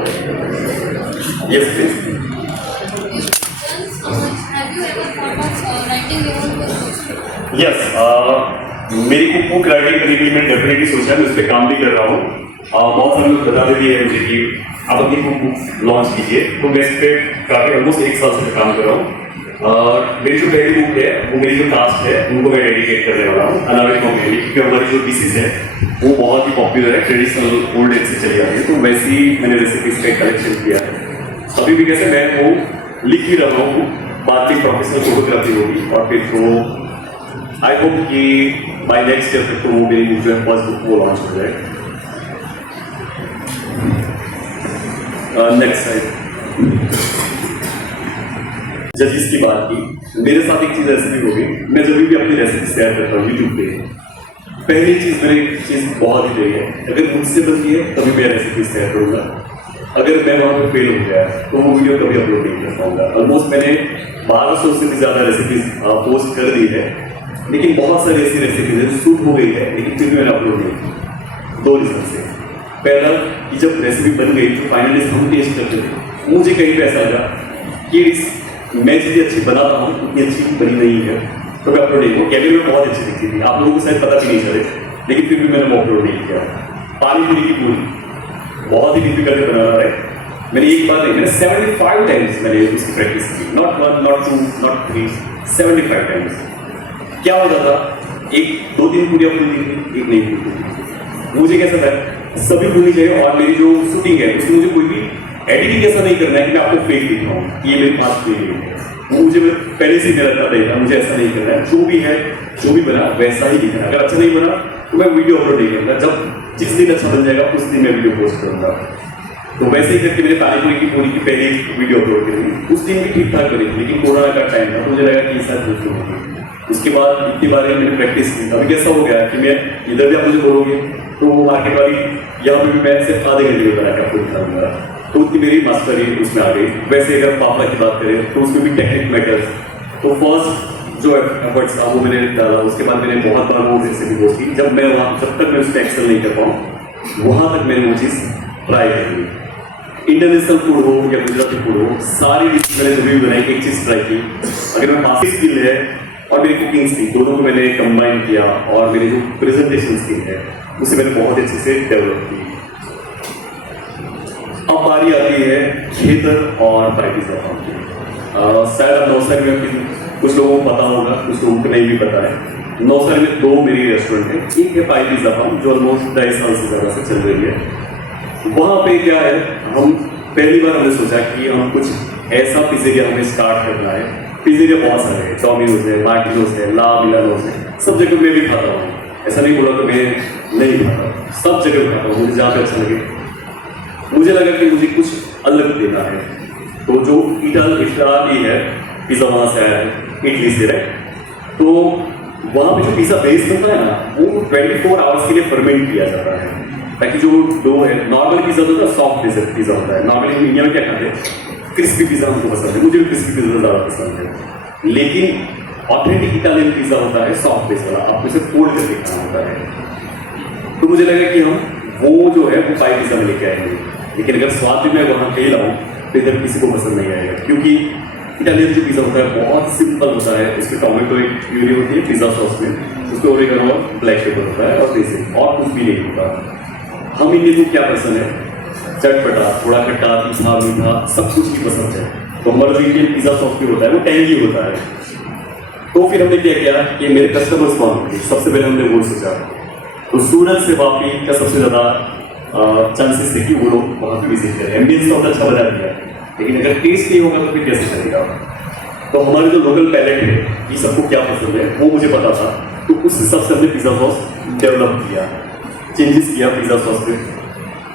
यस प्लीज। यस, मेरी बुक राइटिंग करने के लिए मैं डेफिनेटली सोचा, मैं उस पर काम भी कर रहा हूँ। बहुत सारे लोग बताते भी है मुझे कि आप अपनी बुक लॉन्च कीजिए, तो मैं इस पर काफी ऑलमोस्ट 1 साल से काम कर रहा हूँ। मेरी जो पहली बुक है वो मेरी जो कास्ट है उनको मैं डेडिकेट करने वाला हूँ, अनाविक कॉम्युनिटी, क्योंकि हमारी जो डिशेज है वो बहुत ही पॉपुलर है, ट्रेडिशनल ओल्ड एज से चली आ रही है। तो वैसे ही मैंने रेसिपीज का कलेक्शन किया है। अभी भी कैसे मैं वो लिख ही रहा हूँ, बात की प्रोफेशनल फोटोग्राफी होगी और फिर तो आई होप कि बाय नेक्स्ट ईयर तक तो वो मेरी बुक जो है फर्स्ट बुक वो लॉन्च हो जाए। नेक्स्ट साइड, जजिस की बात की, मेरे साथ एक चीज ऐसी भी होगी, मैं जब भी अपनी रेसिपी शेयर करता हूँ यूट्यूब पे, पहली चीज मेरी चीज बहुत ही है, अगर मुझसे बनती है तभी मैं रेसिपी शेयर करूंगा। अगर मैं वहां पर फेल हो गया तो वो वीडियो कभी अपलोड नहीं कर पाऊंगा। ऑलमोस्ट मैंने 1200 से भी ज्यादा रेसिपीज पोस्ट कर दी है, लेकिन बहुत सारी ऐसी रेसिपीज है जो शूट हो गई है लेकिन फिर भी मैंने अपलोड नहीं की। 2 रीजन से। पहला कि जब रेसिपी बन गई तो फाइनली हम टेस्ट करते थे, मुझे कहीं पे ऐसा लगा कि मैं चीज़ें अच्छी बनाता हूँ उतनी अच्छी बनी नहीं है, तो मैं अपलोड नहीं किया। कैमरे में बहुत अच्छी दिखती थी, आप लोगों को शायद पता भी नहीं चले, लेकिन फिर भी मैंने वो अपलोड नहीं किया। पानी पूरी की पूरी बहुत ही डिफिकल्ट बनाना है। मैंने एक बार नहीं, मैंने 75 टाइम्स मैंने उसकी प्रैक्टिस की, नॉट 1 नॉट 2 नॉट 3, 75 टाइम्स। क्या होता था, 1-2-3 पूरियां फूलती थी, एक नहीं फूलती थी। मुझे कैसा था, सभी भूलनी चाहिए। और मेरी जो शूटिंग है उसमें मुझे कोई भी एडिटिंग ऐसा नहीं करना है कि मैं आपको फेक दिखाऊं कि ये मेरे पास फेक है, वो मुझे पहले से मेरा था, मुझे ऐसा नहीं करना है। जो भी है, जो भी बना वैसा ही दिखना है। अगर अच्छा नहीं बना तो मैं वीडियो अपलोड नहीं करूंगा, जब जिस दिन अच्छा बन जाएगा उस दिन मैं वीडियो पोस्ट करूंगा। तो वैसे ही करके मैंने पानीपुरी की पूरी की पहली वीडियो अपलोड करी, उस दिन भी ठीक ठाक बनी, लेकिन कोरोना का टाइम था तो मुझे लगा कि शायद कुछ होगी। उसके बाद इतनी बार मैंने प्रैक्टिस की, अभी कैसा हो गया कि मैं इधर भी आप मुझे बोलोगे तो वो मार्केट वाली यहाँ पे भी मैं सिर्फ आधे घंटे में बना के आपको दिखाऊंगा, तो उतनी मेरी मास्टरी उसमें आ गई। वैसे अगर पापा की बात करें तो उसमें भी टेक्निक मैटर्स। तो फर्स्ट जो एफर्ट्स था वो मैंने डाला, उसके बाद मैंने बहुत बार वो रेसिपी पोस्ट की। जब मैं वहाँ, जब तक मैं उसमें एक्सेल नहीं कर पाऊँ वहाँ तक मैंने वो चीज़ ट्राई करी। इंटरनेशनल फूड हो या गुजराती फूड हो, सारी डिश मैंने जब भी बनाई एक चीज़ ट्राई की। अगर मैं बाकी स्किल है और मेरी कुकिंग स्किल, दोनों को मैंने कंबाइन किया और मेरी जो प्रेजेंटेशन स्किल है उसे मैंने बहुत अच्छे से डेवलप की। अब बारी आती है खेतर और पाइपी ज़फ़ाम की। शायद अब नवसारी में कुछ लोगों को पता होगा, कुछ लोगों को नहीं भी पता है। नवसारी में 2 मेरी रेस्टोरेंट है, एक है पाइपी ज़फ़ाम जो ऑलमोस्ट 2.5 साल से ज़्यादा से चल रही है। वहाँ पे क्या है, हम पहली बार हमने सोचा कि हम कुछ ऐसा पिज़्ज़ेरिया हमें स्टार्ट करना है। पिज़्ज़ेरिया बहुत सारे हैं, डोमिनोज है, मार्टिनोज है, ला मिलानोज है, सब जगह मैं भी खाता हूँ। ऐसा नहीं बोला तो मैं नहीं खाता, सब जगह खाता हूँ, मुझे जहाँ पे अच्छा लगे। मुझे लगा कि मुझे कुछ अलग देना है, तो जो इटाली है पिज़्ज़ा वहाँ से आया है, इटली से, राइट। तो वहाँ पे जो पिज़्ज़ा बेस बनता है ना, वो 24 आवर्स के लिए फर्मेंट किया जाता है, ताकि जो डो है, नॉर्मल पिज़्ज़ा तो सॉफ्ट पिज़्ज़ा होता है। नॉर्मली इंडिया में क्या खाते हैं, क्रिस्पी पिज़्ज़ा हमको पसंद है, मुझे भी क्रिस्पी पिज़्ज़ा ज़्यादा पसंद है। लेकिन ऑथेंटिक इटालियन पिज़्ज़ा होता है सॉफ्ट बेस वाला, आपको इसे फोल्ड करके खाना होता है। तो मुझे लगा कि हम वो जो है वो पाई पिज़्ज़ा में लेके आएंगे, लेकिन अगर स्वाद भी मैं वहाँ कहीं लाऊँ तो इधर किसी को पसंद नहीं आएगा, क्योंकि इटालियन जो पिज़्ज़ा होता है बहुत सिंपल होता है। उसमें टोमेटो एक प्यूरी होती है पिज़्ज़ा सॉस में, उसमें ओरिगेनो और ब्लैक पेपर होता है और बेसिक, और कुछ भी नहीं होता। हम इंडियन को क्या पसंद है, चटपटा, थोड़ा खट्टा, तीखा, मीठा, सब कुछ ही पसंद है। तो हमारा जो इंडियन पिज़्ज़ा सॉस भी होता है वो टैंगी होता है। तो फिर हमने क्या किया कि मेरे कस्टमर्स कौन होंगे, सबसे पहले हमने वो सोचा। तो सूरत से वापी का सबसे ज़्यादा चांसेस थे कि वो लोग वहाँ पे विजिट करें। एम्बियंस तो अच्छा बना दिया, लेकिन अगर टेस्ट नहीं होगा तो फिर कैसे चलेगा। तो हमारे जो लोकल पैलेट है कि सबको क्या पसंद है वो मुझे पता था, तो उस हिसाब से हमने पिज़्ज़ा सॉस डेवलप किया, चेंजेस किया पिज़्ज़ा सॉस पे,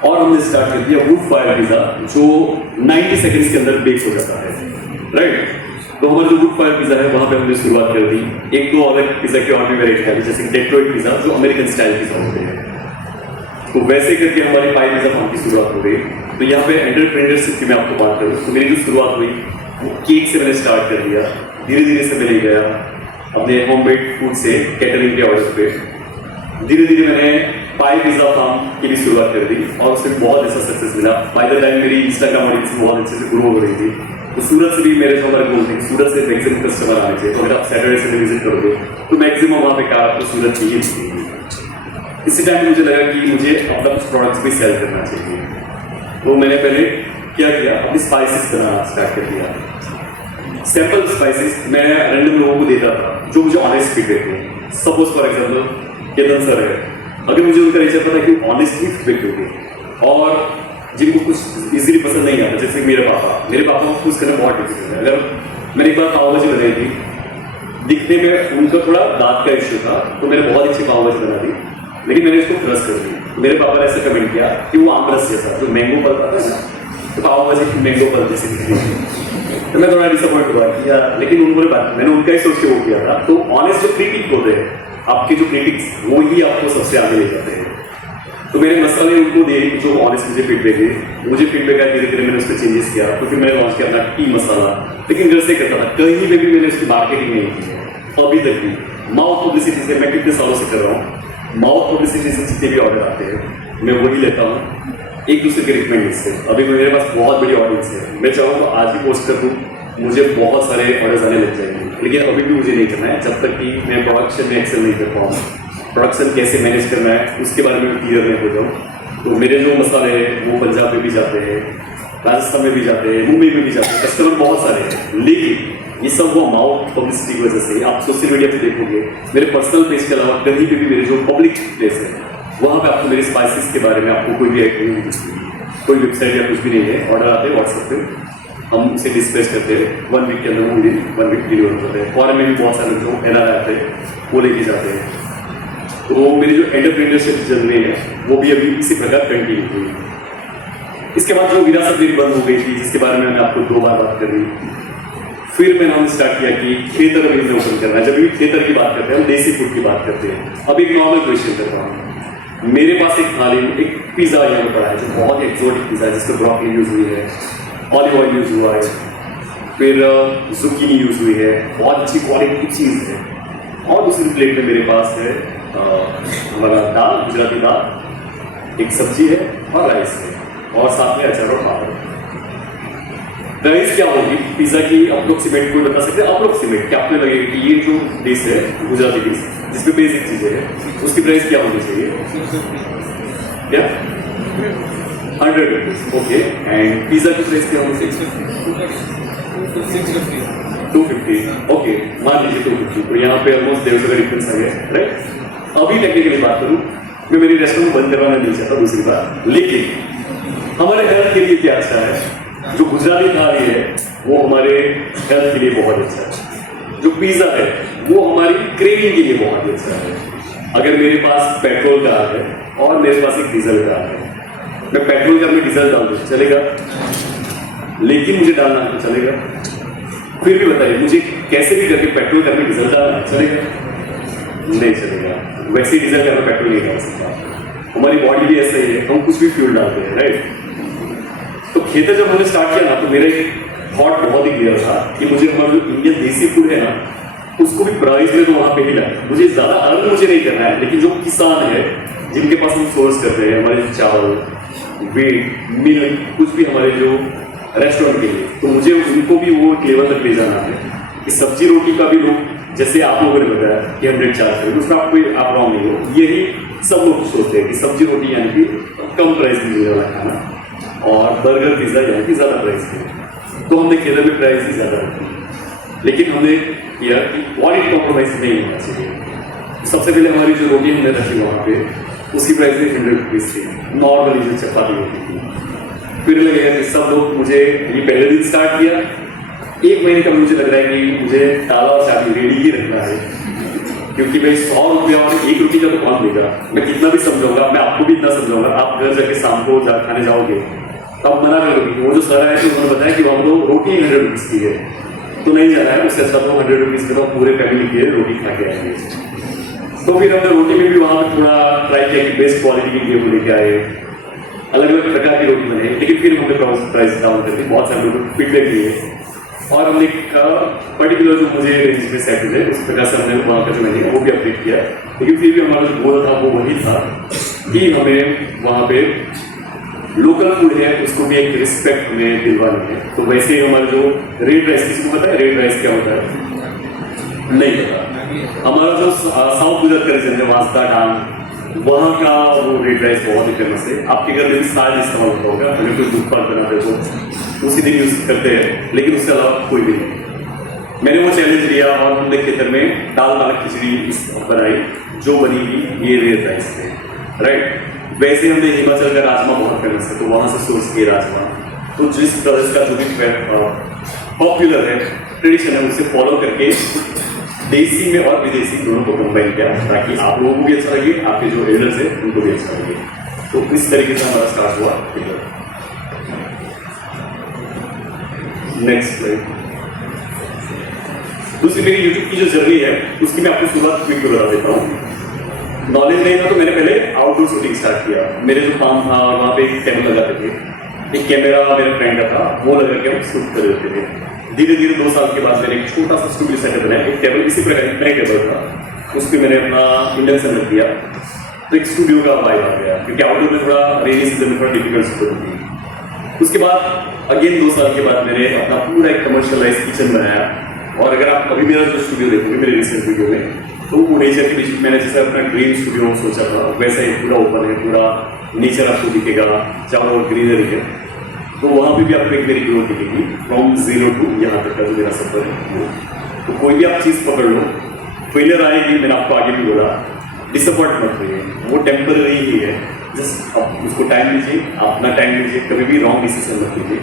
और हमने स्टार्ट कर दिया वुड फायर पिज़्ज़ा, जो 90 सेकेंड्स के अंदर बेक हो जाता है, राइट। तो हमारा जो वुड फायर पिज़्ज़ा है वहाँ पे हमने शुरुआत कर दी। एक दो अलग पिज़्ज़ा की और भी वेराइटी है, जैसे डेट्रॉइट पिज़्ज़ा जो अमेरिकन स्टाइल पिज़्ज़ा होते हैं। तो वैसे करके हमारी पाई पिज़्ज़ा फार्म की शुरुआत हो गई। तो यहाँ पे एंटरप्रेन्योरशिप की मैं आपको बात करूँ तो मेरी जो शुरुआत हुई वो केक से मैंने स्टार्ट कर दिया, धीरे धीरे से मैं ले गया अपने होममेड फूड से कैटरिंग के ऑर्डर पे। धीरे धीरे मैंने पाई पिज़्ज़ा फार्म की भी शुरुआत कर दी और उससे बहुत अच्छा सक्सेस मिला। बाय द टाइम मेरी इंस्टाग्राम ऑडियंस बहुत अच्छे से ग्रो हो रही थी। तो सूरत से भी मेरे जो हमारे गोल थे, सूरत से मैक्सिमम कस्टमर आने चाहिए। तो अगर आप सैटरडे संडे विजिट करोगे तो मैक्सिमम वहाँ पे कार आपको सूरत की ही मिलेगी। इसी टाइम मुझे लगा कि मुझे अपना कुछ प्रोडक्ट्स भी सेल करना चाहिए। तो मैंने पहले क्या किया, अपनी स्पाइसेस बनाना स्टार्ट कर दिया। सिंपल स्पाइसेस मैं रैंडम लोगों को देता था जो मुझे ऑनेस्ट फीडबैक थे। Suppose for example Ketan sir है, अगर मुझे उनका नेचर पता है कि ऑनेस्टली फीडबैक दोगे और जिनको कुछ इजीली पसंद नहीं आता, जैसे मेरे पापा को चूज करना बहुत डिफिकल्ट है। अगर मैंने एक बार पाव भाजी बनाई थी, दिखने में उनका थोड़ा दांत का इश्यू था, तो मैंने बहुत अच्छी पाव भाजी बना दी, लेकिन मैंने उसको क्रश कर दी। तो मेरे पापा ने ऐसा कमेंट किया कि वो आमरस जैसा जो मैंगो फल आता है ना, तो पाव भाजी की मैंगो फल जैसी दिख रही थी। तो मैं थोड़ा डिसअपॉइंट हुआ किया, लेकिन उन्होंने बात मैंने उनका ही सोच के वो किया था। तो ऑनेस्ट जो क्रिटिक होते हैं, आपके जो क्रिटिक्स, वो ही आपको सबसे आगे ले जाते हैं। तो मैंने मसाले उनको दिए जो ऑनेस्ट मुझे फीडबैक दिए, मुझे फीडबैक आया, धीरे धीरे मैंने उसमें चेंजेस किया। तो फिर मैंने लॉन्च किया अपना टी मसाला, लेकिन घर से करता था, कहीं पे भी मैंने उसकी मार्केटिंग नहीं की है अभी तक भी। माउथ पब्लिसिटी से मैं कितने सालों से कर रहा हूँ, माउथ पब्लिसिटी से जितने भी ऑर्डर आते हैं मैं वही लेता हूँ, एक दूसरे के रिकमेंड से। अभी मेरे पास बहुत बड़ी ऑडियंस है, मैं चाहूँ तो आज ही पोस्ट कर दूँ, मुझे बहुत सारे ऑर्डर्स आने लग जाएंगे, लेकिन अभी भी मुझे नहीं करना है जब तक कि मैं प्रोडक्शन में एक्सेल नहीं कर पाऊँ। प्रोडक्शन कैसे मैनेज करना है उसके बारे में क्लियर नहीं हो जाऊँ। तो मेरे जो मसाले हैं वो पंजाब में भी जाते हैं, राजस्थान में भी जाते हैं, मुंबई में भी जाते हैं, कस्टमर बहुत सारे हैं, लेकिन ये सब वो माउथ पब्लिसिटी की वजह से। आप सोशल मीडिया पे देखोगे, मेरे पर्सनल पेज के अलावा कहीं पे भी मेरे जो पब्लिक प्लेस है वहाँ पे आपको मेरे स्पाइसेस के बारे में आपको कोई भी ऐड नहीं मिलती, कोई वेबसाइट या कुछ भी नहीं है। ऑर्डर आते हैं व्हाट्सएप पे, हम उसे डिस्पैच करते हैं, 1 वीक के अंदर 1 वीक डिलीवर होते हैं। फॉरेन में भी बहुत सारे जो NRI आते हैं वो लेके जाते हैं। तो मेरी जो एंटरप्रेन्योरशिप जर्नी है वो भी अभी इसी प्रकार कंटिन्यू हुई। इसके बाद जो विरासत मेरी बंद हो गई थी, जिसके बारे में मैंने आपको 2 बार बात करी, फिर मैंने हम स्टार्ट किया कि खेतर अभी हमें ओपन करना है। जब भी खेतर की बात करते हैं, हम देसी फूड की बात करते हैं। अब एक नॉर्मल क्वेश्चन करता हूँ, मेरे पास एक थाली में एक पिज़्ज़ा यहाँ पर पड़ा है जो बहुत एक्सोटिक पिज़्ज़ा है, जिसमें ब्रोकली यूज हुई है, ऑलिव ऑयल यूज हुआ है, फिर जुकीनी यूज हुई है, बहुत अच्छी क्वालिटी की चीज़ है। और दूसरी प्लेट में मेरे पास है हमारा दाल, गुजराती दाल, एक सब्जी है और राइस है, और साथ में अचार और पापड़। राइस क्या होगी पिज़्ज़ा की अप्रोक्सीमेट कोई बता सकते हैं? अप्रोक्सीमेट क्या आपने लगेगा कि ये जो डिश है गुजराती डिश जिसमें बेसिक चीज़ें हैं उसकी प्राइस क्या होनी चाहिए? क्या 100 रुपीज़? ओके। एंड पिज़्ज़ा की प्राइस क्या होनी चाहिए? 250। ओके, मान लीजिए 250। तो यहाँ पे ऑलमोस्ट 150 का डिफरेंस आ गया, राइट। अभी टेक्निकली बात करूँ, मैं मेरी रेस्टोरेंट बंद करवाना नहीं चाहता, दूसरी बात, लेकिन हमारे हेल्थ के लिए क्या अच्छा है, जो गुजराती थाली है वो हमारे हेल्थ के लिए बहुत अच्छा है, जो पिज़्ज़ा है वो हमारी क्रेविंग के लिए बहुत अच्छा है। अगर मेरे पास पेट्रोल कार है और मेरे पास एक डीजल कार है, मैं पेट्रोल कार में डीजल डाल दूँ चलेगा, लेकिन मुझे डालना तो चलेगा। फिर भी बताइए मुझे कैसे भी करके पेट्रोल करके डीजल डालना चलेगा? नहीं चलेगा। वैसे ही डीजल करके पेट्रोल नहीं डाल सकता। हमारी बॉडी भी ऐसा ही है, हम कुछ भी फ्यूल डालते हैं, राइट? तो खेतर जब हमने स्टार्ट किया ना तो मेरा एक थॉट बहुत ही क्लियर था कि मुझे हमारा जो इंडियन देसी फूड है ना उसको भी प्राइस में तो वहां पे ही लाए। मुझे ज्यादा अर्न मुझे नहीं करना है, लेकिन जो किसान है जिनके पास हम सोर्स करते हैं हमारे जो चावल, वीट, मिल्क, कुछ भी हमारे जो रेस्टोरेंट के लिए, तो मुझे उनको भी वो लेवल तक ले जाना है कि सब्जी रोटी का भी लोग, जैसे आप लोगों ने बताया कि हम रेट चार्ज करें, उसमें आप कोई आप रॉन्ग नहीं हो। यही सब लोग सोचते हैं कि सब्जी रोटी यानी कि कम प्राइस में मिलने वाला खाना और बर्गर पिज्जा यानी कि ज्यादा प्राइस में। तो हमने खेतर में प्राइस ही ज्यादा रखी, लेकिन हमने किया कि क्वालिटी कॉम्प्रोमाइज नहीं होना चाहिए। सबसे पहले हमारी जो रोटी हमने रखी वहाँ पे उसकी प्राइस भी 100 रुपीज़ थी, नॉर्मली जो चपाती होती थी। फिर लगेगा कि सब लोग मुझे ये पहले दिन स्टार्ट किया, 1 महीने का मुझे लग रहा है कि मुझे दाल और चावल रेडी ही रखना है, क्योंकि भाई 100 रुपया और 1 रोटी का तो कौन देगा। मैं कितना भी समझाऊंगा, मैं आपको भी इतना समझाऊंगा, आप घर जाके शाम को खाने जाओगे तब मना करोगे। वो जो सर आए थे उन्होंने बताया कि वहाँ तो रोटी 100 रुपीज़ की है, तो नहीं जाना है, उससे अच्छा तो 100 रुपीज़ में तो पूरे फैमिली के रोटी खा के आएंगे। तो फिर हमने रोटी में भी वहाँ पर थोड़ा ट्राई किया कि बेस्ट क्वालिटी की गेहूँ लेके आए, अलग अलग प्रकार की रोटी बने, लेकिन फिर हमने प्राइस डाउन करके बहुत सारे लोगों को फीडबैक दिए और हमने पर्टिकुलर जो मुझे रेंज में सेट हुए उस प्रकार से हमने वहाँ का जो मैंने वो भी अपडेट किया। लेकिन फिर भी हमारा जो गोल था वो वही था कि हमें वहाँ पे लोकल फूड है उसको भी एक रिस्पेक्ट हमें दिलवानी है। तो वैसे ही हमारा जो रेड राइस, किसी को पता है रेड राइस क्या होता है? नहीं पता। हमारा जो साउथ गुजरात का रीजन है वास्ता डांग, वहाँ का वो रेड राइस बहुत ही फेमस है। आपके घर में भी साल इस्तेमाल होता होगा, अगर कोई दूध पाक बनाते हो तो उसी दिन यूज करते हैं, लेकिन उसके अलावा कोई भी नहीं। मैंने वो चैलेंज लिया और हमने खेतर में दाल पालक खिचड़ी बनाई जो बनी ये रेड राइस है, राइट? वैसे हमने हिमाचल का राजमा बहुत फेमस है, तो वहाँ से सोर्स किए राजमा। तो जिस प्रदेश का जो भी पॉपुलर है, ट्रेडिशन है, उसे फॉलो करके देसी में और विदेशी दोनों को कंबाइन किया ताकि आप लोगों को भी अच्छा लगे, आपके जो एल्डर्स है उनको भी अच्छा लगे। तो इस तरीके से हमारा स्टार्ट हुआ। Next slide. दूसरी मेरी यूट्यूब की जो जर्नी है उसकी मैं आपको शुरुआत क्विक बता देता हूँ। नॉलेज नहीं था तो मैंने पहले आउटडोर शूटिंग स्टार्ट किया। मेरे जो काम था वहाँ पे एक कैमरा लगाते थे, एक कैमरा मेरे फ्रेंड का था, वो लगा के हम शूट कर देते थे। धीरे धीरे 2 साल के बाद मैंने एक छोटा सा स्टूडियो सेटअप बनाया, एक टेबल इसी प्रकार नया टेबल था, उस पर मैंने अपना इंडक्शन रख दिया, तो एक स्टूडियो का वाइब आ गया, क्योंकि आउटडोर में थोड़ा रेनी सीजन में थोड़ा डिफिकल्ट शूट थी। उसके बाद अगेन 2 साल के बाद मैंने अपना पूरा एक कमर्शियलाइज किचन बनाया। और अगर आप अभी मेरा जो स्टूडियो देखोगे मेरे रिसेंट वीडियो में, तो वो नेचर के बीच में मैंने जैसे अपना ड्रीम स्टूडियो सोचा था वैसा ही पूरा ओपन है, पूरा नेचर आपको दिखेगा, चारों ओर ग्रीनरी है। तो वहाँ पे भी आपको एक मेरी ग्रोथ दिखेगी फ्रॉम 0 टू यहाँ तक का जो मेरा सफर है वो। तो कोई भी आप चीज़ पकड़ लो, फेलियर आएगी, मैंने आपको आगे भी बोला, डिसअपॉइंट मत होइए, वो टेम्पररी ही है। जस्ट आप उसको टाइम लीजिए, अपना टाइम लीजिए, कभी भी रॉन्ग डिसीजन मत लीजिए,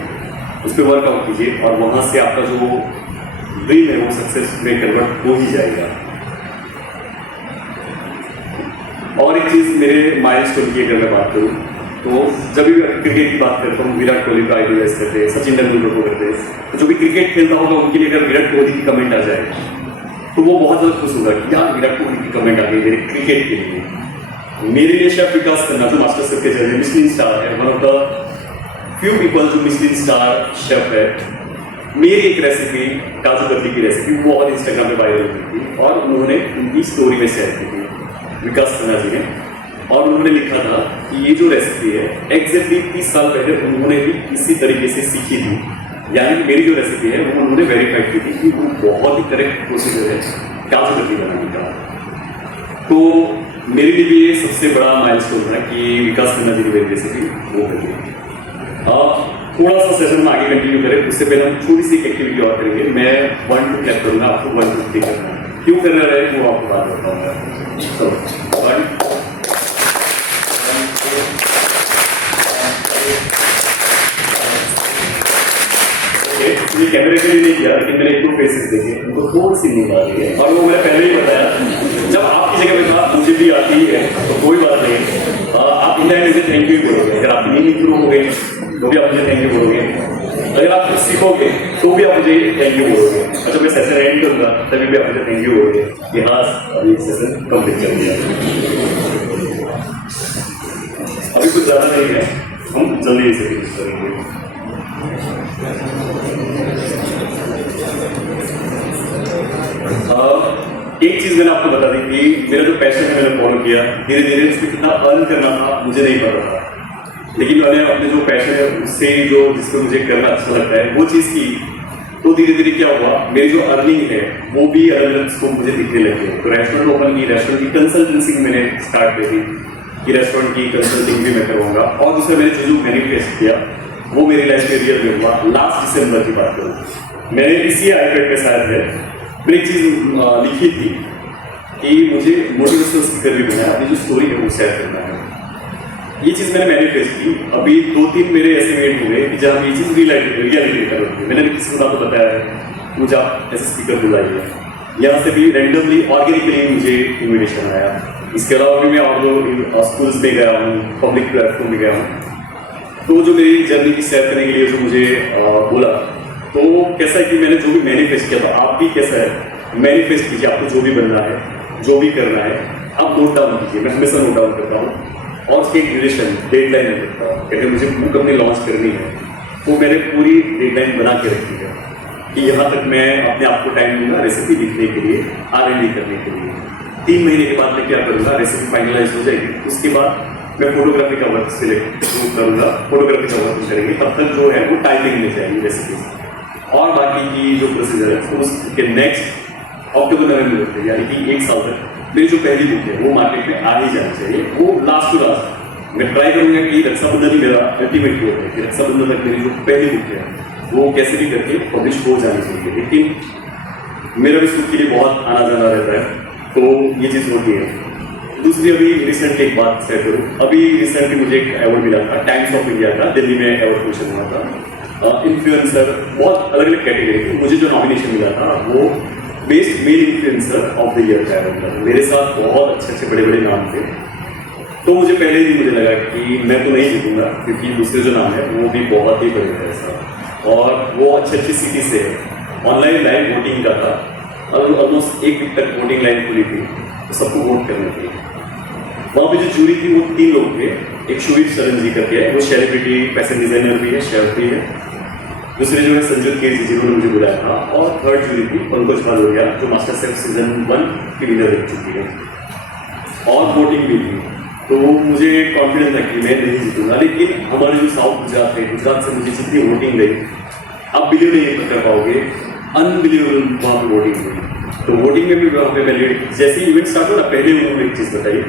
उस पर वर्कआउट कीजिए और वहाँ से आपका जो ड्रीम है वो सक्सेस में कन्वर्ट हो ही जाएगा। और एक चीज़ मेरे माइलस्टोन की अगर मैं बात करूँ तो जब भी क्रिकेट की बात करता हूँ, विराट कोहली का आइडलाइज करते हैं, सचिन तेंदुलकर को करते हैं, तो जो भी क्रिकेट खेलता होगा उनके लिए अगर विराट कोहली की कमेंट आ जाए तो वो बहुत ज़्यादा खुश होगा कि यार विराट कोहली की कमेंट आ गई मेरे क्रिकेट के लिए। मेरे लिए शेफ विकास खन्ना जो मास्टर शेफ के जरिए मिशेलिन स्टार है, one of the few people जो मिशेलिन स्टार शेफ है, मेरी एक रेसिपी काजू कतली की रेसिपी बहुत इंस्टाग्राम पे वायरल हुई थी और उन्होंने उनकी स्टोरी में शेयर की थी विकास खन्ना जी ने, और उन्होंने लिखा था कि ये जो रेसिपी है एग्जैक्टली 30 साल पहले उन्होंने भी इसी तरीके से सीखी थी। यानी मेरी जो रेसिपी है वो उन्होंने वेरीफाइड की थी कि वो बहुत ही करेक्ट प्रोसीजर है काजू कतली बनाने का। तो मेरे लिए भी ये सबसे बड़ा माइलस्टोन है कि विकास खन्ना जी की मेरी रेसिपी वो करिए। थोड़ा सा सेशन में आगे कंटिन्यू करें, उससे पहले हम छोटी सी एक्टिविटी और करेंगे। मैं 1 2 क्लैप करूँगा, आपको 1 2 3 करना है। क्यों करना रहे वो आपको बात बताऊंगा। तो 1 ये कैमरे के लिए नहीं किया, लेकिन मैंने 1 2 फेसेस देखे, उनको थोड़ी सी नींद आ रही है और वो मैंने पहले ही बताया जब आपकी जगह पे था, मुझे भी आती है तो कोई बात नहीं। आप इंडिया में मुझे थैंक यू बोलोगे, अगर आपकी नींद शुरू हो गई तो भी आप मुझे थैंक यू बोलोगे। अगर आप कुछ सीखोगे तो भी आप मुझे थैंक यू बोलोगे। अच्छा, मैं सेशन एंड करूंगा तभी भी आप मुझे थैंक यू बोलोगे कि हाँ अभी सेशन कंप्लीट कर दिया। अभी कुछ ज़्यादा नहीं है, हम जल्दी से फिनिश करेंगे। एक चीज़ मैंने आपको बता दी कि मेरा जो पैशन है मैंने फॉलो किया, धीरे धीरे उसमें कितना अर्न करना था मुझे नहीं पता था, लेकिन मैंने अपने जो पैशन है उससे जो जिसको मुझे करना अच्छा लगता है वो चीज़ की, तो धीरे धीरे क्या हुआ, मेरी जो अर्निंग है वो भी अलग अलग स्कोप मुझे दिखने लगे। तो रेस्टोरेंट ओपन की, रेस्टोरेंट की कंसल्टेंसी मैंने स्टार्ट की थी कि रेस्टोरेंट की कंसल्टिंग भी मैं करवाऊंगा, और दूसरा मैंने जो मैनिफेस्ट किया वो मेरी लाइफ में रियल में हुआ। लास्ट दिसंबर की बात करूँ, मैंने इसी आईपैड पे शायद है मैंने एक चीज़ लिखी थी कि मुझे मोटिवेशनल स्पीकर भी बनाया, अपनी जो स्टोरी है वो शेयर करना है। ये चीज़ मैंने मैनिफेस्ट की। अभी 2-3 मेरे ऐसे इवेंट हुए कि जहाँ ये चीज़ रियलिटी कर रही है। मैंने भी किसी को आपको बताया है मुझे आप ऐसे स्पीकर बुलाइए, यहाँ से भी रैंडमली ऑर्गेनिकली मुझे इन्विटेशन आया। इसके अलावा भी मैं और जो स्कूल्स में गया हूँ, पब्लिक प्लेटफॉर्म में गया हूँ, तो जो मेरी जर्नी की शेयर करने के लिए जो मुझे बोला, तो कैसा है कि मैंने जो भी मैनिफेस्ट किया, तो आप भी कैसा है मैनिफेस्ट कीजिए, आपको जो भी बनना है, जो भी करना है, आप नोट डाउन कीजिए। मैं हमेशा नोट डाउन करता हूँ और उसकी एक ड्यूरेशन डेडलाइन में रखता हूँ। अगर मुझे बुक अपनी लॉन्च करनी है तो मैंने पूरी डेडलाइन बना के रखी है कि यहाँ तक मैं अपने आप को टाइम दूंगा रेसिपी लिखने के लिए, R&D करने के लिए। 3 महीने के बाद मैं क्या करूँगा, रेसिपी फाइनलाइज हो जाएगी, उसके बाद मैं फोटोग्राफी का वर्क सिलेक्ट करूँगा, फोटोग्राफी का वर्क करेंगे, तब तक जो है वो टाइपिंग में जाएगी रेसिपी, और बाकी की जो प्रोसीजर है तो उसके नेक्स्ट अक्टूबर-नवंबर में, यानी कि 1 साल तक मेरी जो पहली बुक है वो मार्केट में आ ही जानी चाहिए। वो लास्ट टू लास्ट मैं ट्राई करूँगा कि रक्षाबंधन ही मेरा अल्टीमेट गोल है कि रक्षाबंधन तक मेरी जो पहली बुक है वो कैसे भी करके पब्लिश हो जानी चाहिए। लेकिन मेरा भी इसके लिए बहुत आना जाना रहता है, तो ये चीज़ होती है। दूसरी अभी रिसेंटली एक बात शेयर करूँ, अभी रिसेंटली मुझे एक अवार्ड मिला था, टाइम्स ऑफ इंडिया का, दिल्ली में अवार्ड फंक्शन हुआ था, इन्फ्लुएंसर, बहुत अलग अलग कैटेगरी थी। मुझे जो नॉमिनेशन मिला था वो best male influencer of the year का था। मेरे साथ बहुत अच्छे अच्छे बड़े बड़े नाम थे, तो मुझे पहले ही मुझे लगा कि मैं तो नहीं जीतूंगा, क्योंकि दूसरे जो नाम है वो भी बहुत ही बड़े थे ऐसा, और वो अच्छी अच्छी सिटी से ऑनलाइन लाइव वोटिंग का था, और ऑलमोस्ट 1 वीक तक वोटिंग लाइन खुली थी, तो सबको वोट करने थी। वहाँ पे जो जूरी थी वो 3 लोग थे, एक शुभीर शरण जी करके है, वो सेलिब्रिटी फैशन डिजाइनर भी है, शेफ भी है, दूसरे जो है संजू केर जी जिन्होंने मुझे बुलाया था, और थर्ड जूरी थी पंकज भालोरिया जो मास्टर शेफ सीजन 1 की विनर रह चुकी है, और वोटिंग भी थी। तो मुझे कॉन्फिडेंस था कि मैं नहीं जीतूंगा, लेकिन हमारे जो साउथ गुजरात है, गुजरात से मुझे जितनी वोटिंग गई आप बिलीव नहीं कर पाओगे, अनबिलीवेबल वहाँ पर वोटिंग हुई। तो वोटिंग में भी वहाँ पे वैलिड, जैसे ही इवेंट स्टार्ट हो ना, पहले उन्होंने एक चीज़ बताई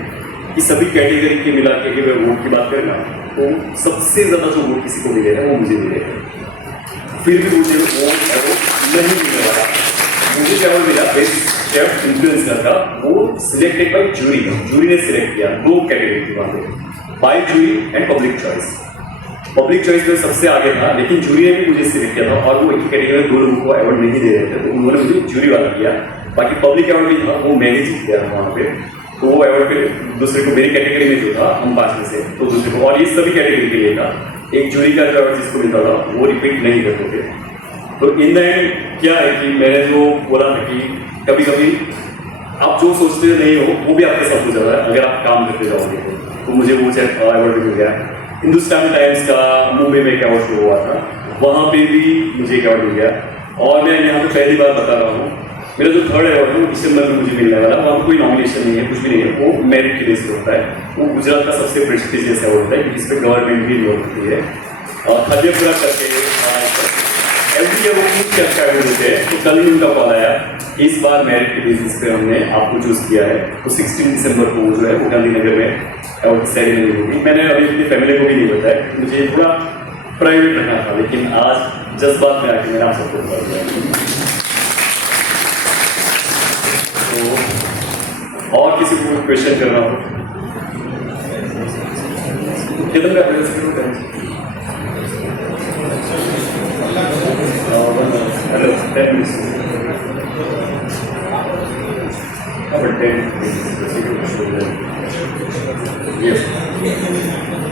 कि सभी कैटेगरी के मिला के मैं वोट की बात करना, तो सबसे ज़्यादा जो वोट किसी को मिलेगा वो मुझे मिलेगा। फिर भी मुझे वो अवार्ड नहीं मिलने वाला। मुझे क्या अवार्ड मिला बेस्ट शेफ इन्फ्लुएंसर का, वो सिलेक्टेड बाई जूरी ने सिलेक्ट किया 2 कैटेगरी की बात है, by jury and public choice. Public choice में सबसे आगे था, लेकिन जूरी ने भी मुझे सिलेक्ट किया था, और वो एक ही कैटेगरी में 2 लोगों को अवार्ड नहीं दे रहे थे, तो उन्होंने मुझे जूरी वाला किया। बाकी पब्लिक अवार्ड भी था, वो मैंने जीत गया था वहाँ पे, तो वो अवार्ड पे दूसरे को मेरी कैटेगरी में जो था हम 5 में से, तो दूसरे को, और ये सभी कैटेगरी के लिए था। एक जूरी का जो अवार्ड जिसको मिलता था वो रिपीट नहीं करते थे। तो इन द एंड क्या है कि मैंने जो बोला था कि कभी कभी आप जो सोचते नहीं हो वो भी आपके साथ हो जाता है अगर आप काम करते जाओगे। तो मुझे वो अवार्ड मिल गया। हिंदुस्तान टाइम्स का मुंबई में एक अवार्ड शो हुआ था, वहाँ पे भी मुझे एक अवार्ड मिल गया, और मैं यहाँ पे पहली बार बता रहा हूँ मेरा जो 3rd अवार्ड है वो दिसंबर में मुझे मिलने वाला। वहाँ कोई नॉमिनेशन नहीं है, कुछ भी नहीं है, वो मेरिट के बेस पे होता है। वो गुजरात का सबसे प्रेस्टिजियस अवार्ड होता है क्योंकि इस पर गवर्नमेंट भी इन्वॉल्व होती है, और खाद्यपुरा करके एवरी ईयर वो कुछ अच्छा अवार्ड होते हैं। तो कल ही उनका कॉल आया, इस बार मेरिट के बेसिस पे हमने आपको चूज किया है। तो 16 दिसंबर को जो है वो गांधीनगर में अवार्ड की सेरेमनी होगी। मैंने अभी अपनी फैमिली को भी नहीं बताया, मुझे थोड़ा प्राइवेट रखना था, लेकिन आज जज्बात में आके मैंने आप सबको बता दिया। तो और किसी को क्वेश्चन करना हो किधर का हेलो 10 मिनट्स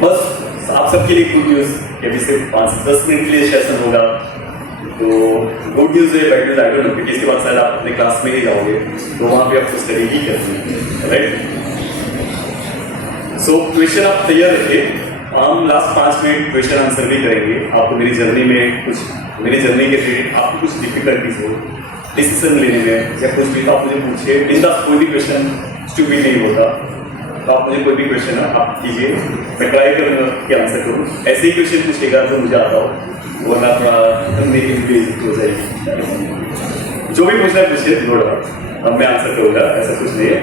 बस आप सबके लिए गुड न्यूज़ कि अभी सिर्फ 5-10 मिनट के लिए सेशन होगा, तो गुड न्यूज़ है, bad news I don't know, क्योंकि इसके बाद शायद आप अपने क्लास में ही जाओगे, तो वहाँ पे आपको स्टडी ही करनी है, राइट। सो क्वेश्चन आप तैयार रखिए, हम लास्ट 5 मिनट क्वेश्चन आंसर भी करेंगे। आपको मेरी जर्नी में मेरी जर्नी के रिलेटेड आपको कुछ डिफिकल्टीज हो डिसीजन लेने में या कुछ भी, तो आप मुझे पूछिए बिंदास, कोई भी क्वेश्चन स्टूपिड नहीं होता, तो आप मुझे कोई भी क्वेश्चन आप कीजिए, मैं ट्राई करूँगा कि आंसर करूँ। ऐसे ही क्वेश्चन पूछेगा जो मुझे आता हो, वरना थोड़ा मेरी बेइज्जती हो जाएगी। जो भी पूछना है पूछिए, नो डाउट, अब मैं आंसर करूँगा, ऐसा कुछ नहीं है।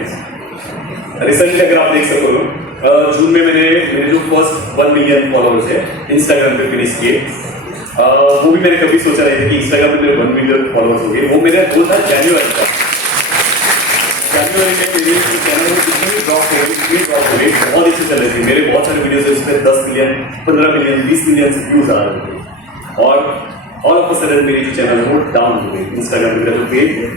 रिसेंटली अगर आप देख सको, जून में मेरे जो फर्स्ट 1 मिलियन फॉलोअर्स है इंस्टाग्राम पे फिनिश किए। वो भी मैंने कभी सोचा नहीं था कि इंस्टाग्राम पे मेरे 1 मिलियन फॉलोअर्स हो गए। वो मेरा गोल था जनवरी का। जनवरी में मेरे चैनल में कितनी ड्रॉप हो गई, बहुत अच्छी चल रही थी। मेरे बहुत सारे वीडियोस है उसमें 10 मिलियन, 15 मिलियन, 20 मिलियन व्यूज आ रहे थे, और ऑल ऑफ अ सडन मेरी जो चैनल है वो डाउन हो गई। इंस्टाग्राम पे मेरा जो पेज है,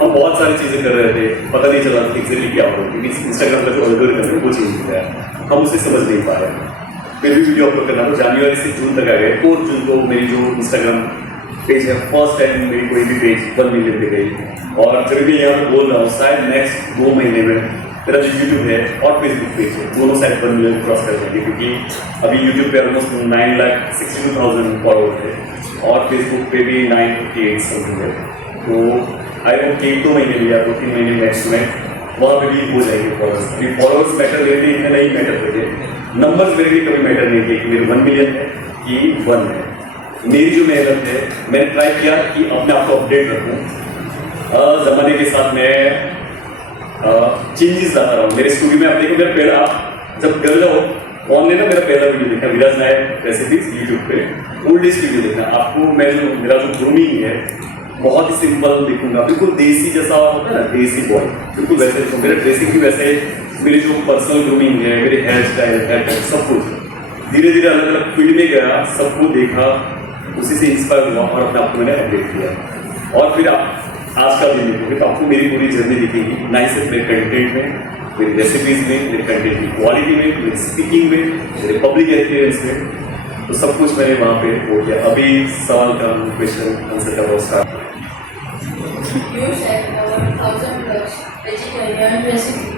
हम बहुत सारी चीज़ें कर रहे थे, पता नहीं चला था एक्चुअली क्या हो, क्योंकि इंस्टाग्राम का जो एल्गोरिथम है वो चेंज हो गया, हम उसे समझ नहीं पा रहे। फिर भी वीडियो अपलोड करना, तो जनवरी से जून तक आ गए। 4 जून को मेरी जो इंस्टाग्राम पेज है, फर्स्ट टाइम मेरी कोई भी पेज 1 मिलियन पे गई। और जब भी यहाँ पर बोल रहा हूँ, शायद नेक्स्ट 2 महीने में मेरा जो यूट्यूब है और फेसबुक पेज है, दोनों शायद 1 मिलियन क्रॉस कर जाएंगे, क्योंकि अभी यूट्यूब पे ऑलमोस्ट 9,62,000 फॉलोअर है और फेसबुक पे भी 958 समथिंग है। तो आई होप कि 2 महीने में या 2-3 महीने नेक्स्ट में वहाँ पे भी हो जाएंगे फॉलोअर्स। अभी फॉलोअर्स मैटर लेते इतने नहीं मैटर करते, नंबर्स मेरे लिए कभी मैटर नहीं किए कि मेरे 1 मिलियन है कि 1 है। मेरी जो मेहनत है, मैंने ट्राई किया कि अपने आप को अपडेट रखूँ, ज़माने के साथ मैं चेंजेस लाता रहा हूँ। मेरे स्टूडियो में आप देखो, मेरा पहला, आप जब घर जाओ कौन ने ना मेरा पहला वीडियो देखा, विराज नायक रेसिपीज यूट्यूब पे, ओल्डेस्ट वीडियो देखना आपको। मैं जो मेरा जो ग्रूमिंग है बहुत ही सिंपल दिखूंगा, बिल्कुल देसी जैसा होता है ना, देसी बॉय, बिल्कुल वैसे दिखूँ। मेरा ड्रेसिंग भी वैसे, मेरी जो पर्सनल ग्रूमिंग है, मेरे हेयर स्टाइल, हेयर कट, सब कुछ धीरे धीरे अलग अलग फील्ड में गया, सबको देखा, उसी से इंस्पायर हुआ और अपने आप को मैंने अपडेट किया। और फिर आप आज का दिन देखोगे तो आपको मेरी पूरी जर्नी दिखेगी, ना सिर्फ मेरे कंटेंट में, मेरी रेसिपीज में, मेरे कंटेंट की क्वालिटी में, मेरी स्पीकिंग में, मेरे पब्लिक एक्सपीरियंस में, तो सब कुछ मैंने वहाँ पे हो गया। अभी सवाल का क्वेश्चन आंसर का बहुत start. You said about 1,000+ vegetarian recipe.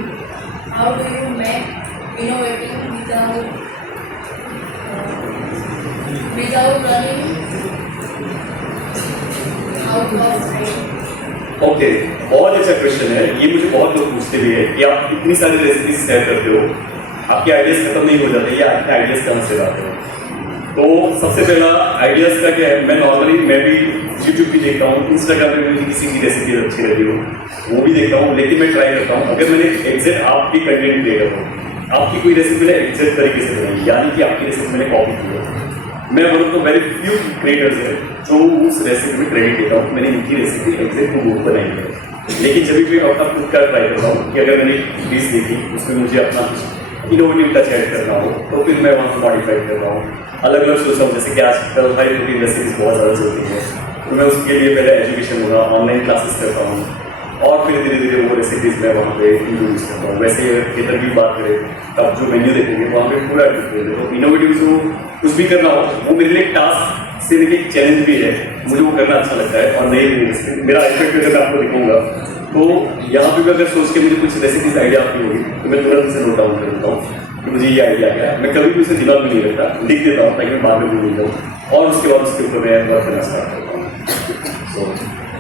How do you make innovative without running out of time? Okay, बहुत अच्छा क्वेश्चन है ये। मुझे बहुत लोग पूछते भी है कि आप इतनी सारी रेसिपीज शेयर करते हो, आपके आइडियाज खत्म नहीं हो जाते, या आपके आइडियाज कहाँ से लाते हो? तो सबसे पहला आइडियाज का क्या है, मैं नॉर्मली मैं भी यूट्यूब भी देखता हूँ, इंस्टाग्राम पे मुझे किसी की रेसिपी अच्छी लगी हो वो भी देखता हूँ, लेकिन मैं ट्राई करता हूँ अगर मैंने एग्जैक्ट आपकी कंटेंट क्रिएटर हो, आपकी कोई रेसिपी मैंने एग्जैक्ट तरीके से बनाई, यानी कि आपकी रेसिपी मैंने कॉपी की है, मैं बोलूँ तो वेरी फ्यू क्रिएटर्स है जो उस रेसिपी में क्रेडिट देता हूँ, मैंने इनकी रेसिपी एग्जैक्ट वो बनाई है। लेकिन जब भी मैं अपना खुद का ट्राई करता हूँ कि अगर मैंने डिश देखी उसमें मुझे अपना इनोवेटिव टच ऐड करना हो, तो फिर मैं वहाँ को मॉडिफाई करता हूँ, अलग अलग सोचता हूँ। जैसे कि आजकल हाई प्रोटीन रेसिपीज बहुत ज़्यादा चलती है, तो मैं उसके लिए पहले एजुकेशन होगा, ऑनलाइन क्लासेस करता हूँ, और फिर धीरे धीरे वो रेसिपीज मैं वहाँ पे इंट्रोड्यूस करता हूँ। वैसे इधर की बात करें, तब जो मेन्यू देखेंगे वहाँ पे पूरा डिफरेंट है। तो इनोवेटिव जो कुछ भी करना हो, वो मेरे लिए टास्क से लेके चैलेंज भी है, मुझे वो करना अच्छा लगता है। और नई रेसिपी मेरा आइफेक्ट अगर मैं आपको दिखाऊंगा, तो यहाँ पे भी अगर सोच के मुझे कुछ रेसिपीज आइडिया आती होगी तो मैं तुरंत इसे नोट डाउन कर देता हूँ कि मुझे ये आइडिया आ गया। मैं कभी भी उसे दिमाग में नहीं रखता, लिख देता हूँ ताकि मैं बाद में भूल नहीं जाऊँ, और उसके बाद उसके ऊपर मैं वर्क करना स्टार्ट करता हूँ। So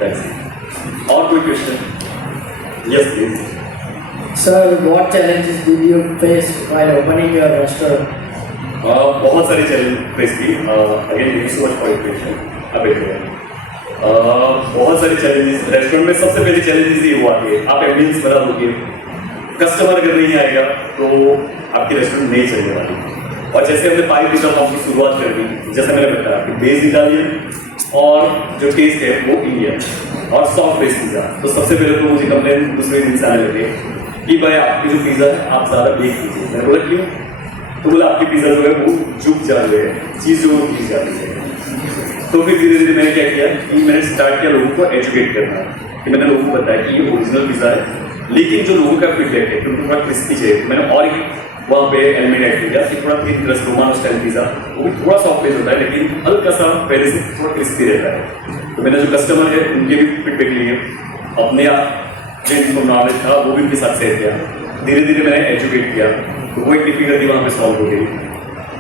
that's it. और कोई question? Yes please. Sir, what challenges did you face while opening your restaurant? बहुत सारे चैलेंज फेस की। Again thank you so much for your question. बहुत सारे चैलेंजेस रेस्टोरेंट में। सबसे पहले चैलेंजेस ये हुआ कि आप एम्बियंस बना दोगे, कस्टमर अगर नहीं आएगा तो आपकी रेस्टोरेंट नहीं चलने वाली। और जैसे हमने 5 पिज्जा की शुरुआत कर दी, जैसे मैंने बताया कि बेस इटालियन और जो टेस्ट है वो इंडियन और सॉफ्ट बेस पिज्जा। तो सबसे पहले तो मुझे कंप्लेन दूसरे दिन से आने लगे कि भाई आपकी जो पिज्जा है आप ज़्यादा बेक कीजिए। मैंने बोला क्यों? तो बोला आपकी पिज्जा जो है वो झुक जा रही है, चीज़ जो खींच जा रही है। तो फिर धीरे धीरे मैंने क्या किया कि मैंने स्टार्ट किया लोगों को एजुकेट करना, कि मैंने लोगों को बताया कि ये ओरिजिनल पिज्जा है, लेकिन जो लोगों का फीडबैक है कि उनको थोड़ा क्रिस्पी चाहिए, मैंने और एक वहाँ पे एलिमेंट ऐड किया, एक थोड़ा thin crust Romano style pizza, वो भी थोड़ा सॉफ्ट बेस होता है लेकिन हल्का सा पहले से थोड़ा क्रिस्पी रहता है। तो मैंने जो कस्टमर है उनके भी फीडबैक लिए, अपने जिनको नॉलेज था वो भी उनके साथ शेयर किया, धीरे धीरे मैंने एजुकेट किया, तो वो एक डिफिकल्टी वहाँ पे सॉल्व हो गई।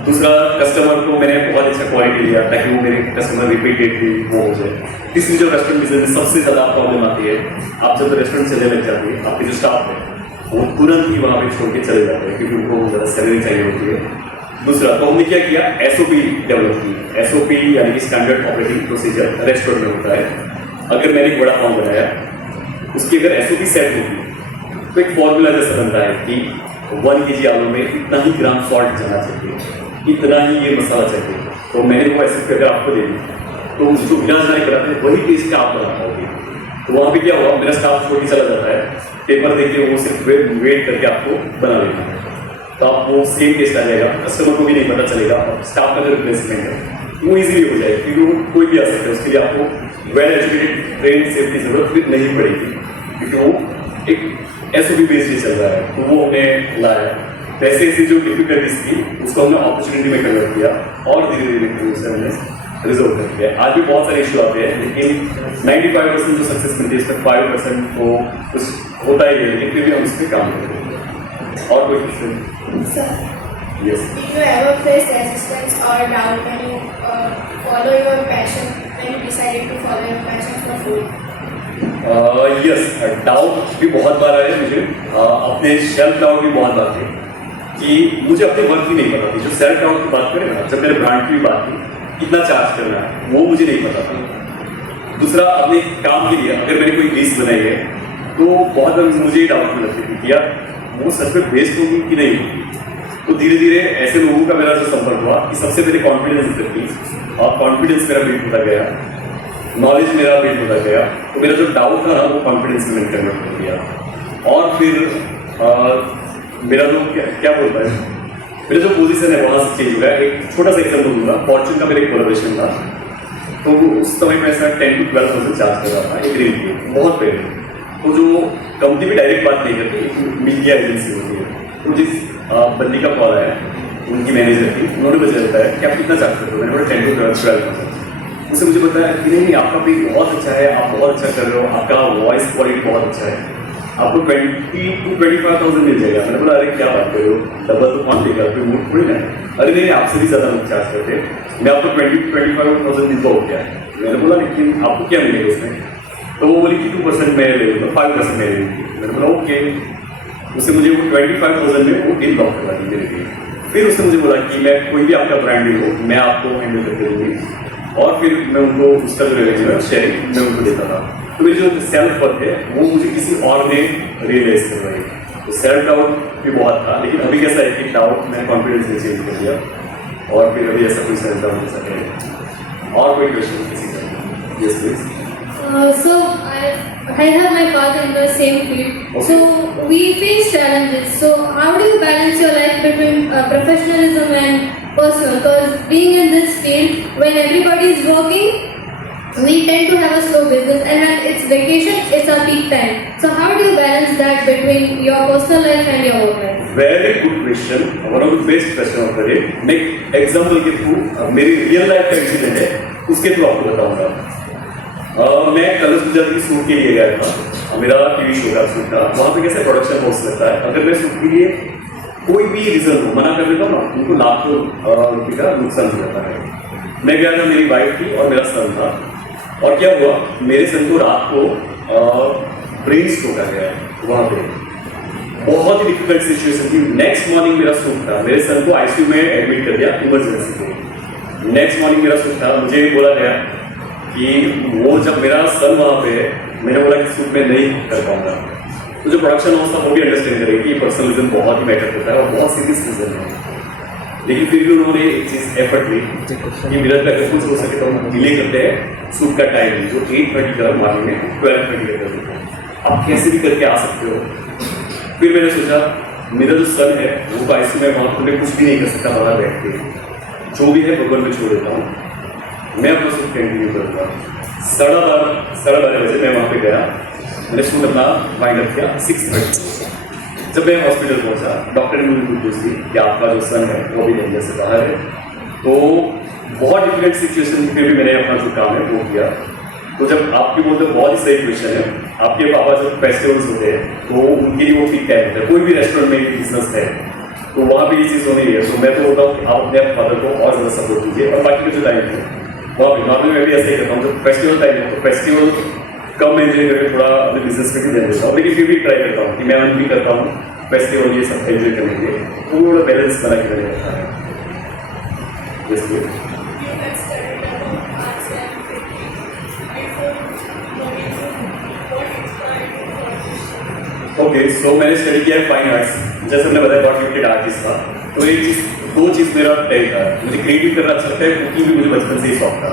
दूसरा, कस्टमर को मैंने बहुत अच्छा क्वालिटी दिया ताकि वो मेरे कस्टमर रिपीटेडली वो हो जाए। तीसरी जो रेस्टोरेंट बिजनेस में सबसे ज़्यादा प्रॉब्लम आती है, आप जब रेस्टोरेंट चलने लग जाती है, आपके जो स्टाफ है वो तुरंत ही वहाँ पे छोड़ के चले जाते हैं क्योंकि उनको ज़्यादा सैलरी चाहिए होती है। दूसरा, तो हमने क्या किया, एसओपी डेवलप की। एसओपी यानी कि स्टैंडर्ड ऑपरेटिंग प्रोसीजर रेस्टोरेंट में होता है। अगर मैंने एक बड़ा पाव बनाया, उसकी अगर एसओपी सेट होगी तो एक फॉर्मूला जैसा बनता है कि 1 kg आलू में इतना ही ग्राम सॉल्ट जाना चाहिए, इतना ही ये मसाला चाहिए। तो मैंने वो एसओपी अगर आपको दे दी तो जो विलास नारी बनाते हैं वही टेस्ट आप बना पाओगे। तो वहाँ पे क्या हुआ, मेरा स्टाफ छोड़ के चला जाता है, पेपर देख के वो सिर्फ वेट करके आपको बना लेना है, तो आप वो सेम टेस्ट आ जाएगा, कस्टमर को भी नहीं पता चलेगा और स्टाफ का जो रिप्लेसमेंट है वो इजीली हो जाएगा क्योंकि वो कोई भी आ सकता है। उसके लिए आपको वेल एजुकेटेड ट्रेन सेफ्टी जरूरत फिर नहीं पड़ेगी क्योंकि वो एक एसओपी बेस्ड चल रहा है। तो वो हमने लाया, वैसे ऐसी जो डिफिकल्टीज थी उसको हमने अपॉर्चुनिटी में कन्वर्ट किया और धीरे धीरे रिजोल्व कर दिया। आज भी बहुत सारे इशू आते हैं लेकिन 95% जो सक्सेस मिलती है इसमें 5% को कुछ होता ही है, लेकिन फिर भी हम इस पर काम करते हैं। और कोई question? Sir, yes. did you ever face resistance or doubt when you follow your passion, when you decided to follow your passion for food? Yes, doubt भी बहुत बार आया मुझे, अपने सेल्फ डाउट भी बहुत बार थे कि मुझे अपने वर्क की नहीं पता थी। जो सेल्फ डाउट की बात करें ना, जब मेरे ब्रांड की बात की कितना चार्ज करना है वो मुझे नहीं पता था। दूसरा, अपने काम के लिए अगर मैंने कोई डिश बनाई है तो बहुत बार मुझे डाउट में लगती थी कि यार वो सच में बेस्ट होगी कि नहीं होगी। तो धीरे धीरे ऐसे लोगों का मेरा जो संपर्क हुआ कि सबसे पहले कॉन्फिडेंस की, और कॉन्फिडेंस मेरा बिल्ड होता गया, नॉलेज मेरा बिल्ड होता गया, तो मेरा जो डाउट था ना वो कॉन्फिडेंस में कन्वर्ट हो गया। और फिर मेरा जो क्या बोलता है, मेरा जो पोजीशन है वहाँ से चेंज हो गया। एक छोटा सा एग्जाम्पल दूंगा, फॉर्च्यून का मेरा एक कोलैबोरेशन था, तो उस समय में ऐसा 10 to 12,000 चार्ज कर रहा था एक रील की, बहुत पहले। तो जो कंपनी भी डायरेक्ट बात नहीं करती, मीडिया एजेंसी होती है, तो जिस बंदी का कॉल आया, उनकी मैनेजर थी, उन्होंने मुझे बताया कि आप कितना चार्ज करते हो। मैंने बोला 10 to 12,000। उससे मुझे बताया कि नहीं आपका पे बहुत अच्छा है, आप बहुत अच्छा कर रहे हो, आपका वॉइस क्वालिटी बहुत अच्छा है, आपको 20 to 25,000 मिल जाएगा। मैंने बोला अरे क्या बात कर रहे हो, डबल तो कौन देगा, कोई मूड थोड़ी ना है। अरे नहीं, आपसे भी ज़्यादा लोग चार्ज करते हैं, मैं आपको 20 to 25,000 मिलता हो क्या। मैंने बोला लेकिन आपको क्या मिलेगा उसमें, तो वो बोली कि 2% मैं ले लूँगा, 5% मैं ले लूँगी। मैंने बोला ओके। उससे मुझे वो 25,000 में वो डील लॉक करवा दी मेरे लिए। फिर उसने मुझे बोला कि मैं कोई भी आपका ब्रांड डील हो मैं आपको हैंडल करके दूँगी, और फिर मैं उनको उसका जो रेवेन्यू है शेयरिंग मैं उनको देता था। तो मेरी जो सेल्फ वर्थ है वो मुझे किसी और ने रियलाइज कर रही है। तो सेल्फ डाउट भी बहुत था, लेकिन अभी कैसा है कि डाउट मैंने कॉन्फिडेंस में चेंज कर दिया, और फिर अभी ऐसा कोई सेल्फ डाउट जैसा है। और कोई क्वेश्चन किसी का? Yes please. So I have my father in the same field. Okay. So we face challenges. So how do you balance your life between professionalism and personal? Because being in this field, when everybody is working, we tend to have a slow business, and when it's vacation, it's our peak time. So how do you balance that between your personal life and your work life? Very good question, one of the best question of the day. मैं example के through मेरी real life का incident है उसके through आपको बताऊंगा। मैं colours Gujarat की शूट के लिए गया था, मेरा टीवी शो का शूट था। वहाँ पे कैसे प्रोडक्शन हाउस लगता है, अगर मैं शूट के लिए कोई भी रीजन हो मना कर देता हूँ ना, उनको लाखों रुपये का नुकसान हो जाता है। मैं गया था, मेरी वाइफ थी और मेरा सन था, और क्या हुआ मेरे सन को रात को ब्रेन स्ट्रोक आ गया वहाँ पे, बहुत ही डिफिकल्ट सिचुएशन थी। नेक्स्ट मॉर्निंग मेरा शूट था, मेरे सन को आईसीयू में एडमिट कर दिया इमरजेंसी में। नेक्स्ट मॉर्निंग मेरा शूट था, मुझे बोला गया कि वो जब मेरा सन वहाँ पे है, मैंने बोला कि शूट में नहीं कर पाऊंगा। तो जो प्रोडक्शन हाउस था वो भी अंडरस्टैंड करेगी कि पर्सनलिज्म बहुत ही मैटर करता है और बहुत सीरियस रीजन है, लेकिन फिर भी उन्होंने एक चीज़ एफर्ट ली कि मेरा अगर कुछ हो सके तो हम डिले करते हैं शूट का टाइम, जो 8:30 का मॉर्निंग में 12:30 कर देते हैं, आप कैसे भी करके आ सकते हो। फिर मैंने सोचा मेरा जो सन है वो आईसीयू में वहाँ पर मैं कुछ भी नहीं कर सकता, बाहर बैठ के जो भी है भगवान में छोड़ देता हूँ, मैं अपना शूट कंटिन्यू करूँगा। 12:30 बजे मैं वहाँ पे गया, मैंने शूट अपना वाइंड अप किया 6:30। जब मैं हॉस्पिटल पहुंचा, डॉक्टर ने मुझे पूछ दी कि आपका जो सन है वो भी डेंजर से बाहर है। तो बहुत डिफिकल्ट सिचुएशन में भी मैंने अपना जो काम है वो किया। तो जब आपके बोलते बहुत ही सही क्वेश्चन है, आपके पापा जब फेस्टिवल्स होते हैं तो उनके लिए वो पीक टाइम होता है। कोई भी रेस्टोरेंट में बिजनेस है तो वहाँ पे ये चीज़ होनी है। तो मैं तो बोलता हूँ कि आप अपने फादर को और ज़्यादा सपोर्ट कीजिए। और बाकी का जो टाइम है वहाँ पे नॉर्मली मैं भी ऐसे ही करता हूँ। जब फेस्टिवल टाइम है तो फेस्टिवल कम एंजॉय करके थोड़ा अपने बिजनेस में भी ध्यान देता हूँ, लेकिन फिर भी ट्राई करता हूँ कि मैं अर्न भी करता हूँ फेस्टिवल ये सब एंजॉय करने के लिए। तो वो थोड़ा बैलेंस बना के मैंने रखा है। You had studied about arts and cooking. Before moving to what inspired you for this? Okay, so मैंने स्टडी किया है फाइन आर्ट्स। जैसे मैंने बताया गॉड गिफ्टेड आर्टिस्ट था। तो एक चीज़, दो चीज़ मेरा तय था, मुझे क्रिएटिव करना अच्छा लगता है, कुकिंग भी मुझे बचपन से ही शौक था।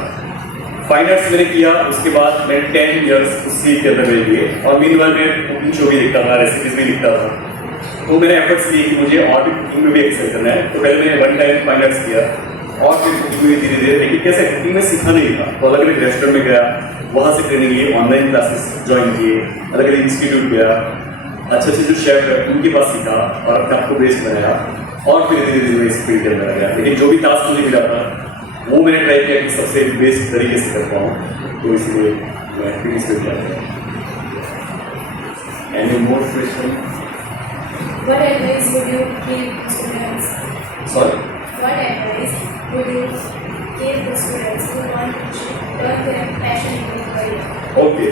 फाइन आर्ट्स मैंने किया, उसके बाद मैंने 10 ईयर्स उस चीज़ के अंदर मेरे लिए, और मीनवाइल मैं कुकिंग शो भी लिखता था, रेसिपीज भी लिखता था। तो मैंने एफर्ट्स किए कि मुझे और भी कुकिंग में भी एक्सेल करना है। तो पहले मैंने 1 टाइम फाइन आर्ट्स किया और फिर कुकिंग में धीरे धीरे, लेकिन कैसे कुकिंग में सीखा नहीं था। तो अलग अलग रेस्टोरेंट में गया, वहाँ से ट्रेनिंग ली, ऑनलाइन क्लासेस ज्वाइन किए, अलग अलग इंस्टीट्यूट गया, अच्छे अच्छे जो शेफ है उनके पास सीखा और अपने आप को बेस्ट बनाया, और फिर धीरे धीरे इस फील्ड के अंदर आ गया। लेकिन जो भी टास्क मुझे मिला था वो मैंने ट्राई किया कि सबसे बेस्ट तरीके से कर पाऊँ। तो इसलिए मैं फिर इस फील्ड में गया। Any more question? What advice would you give students? Sorry, What advice would you give the students who want to turn their passion into a career? Okay,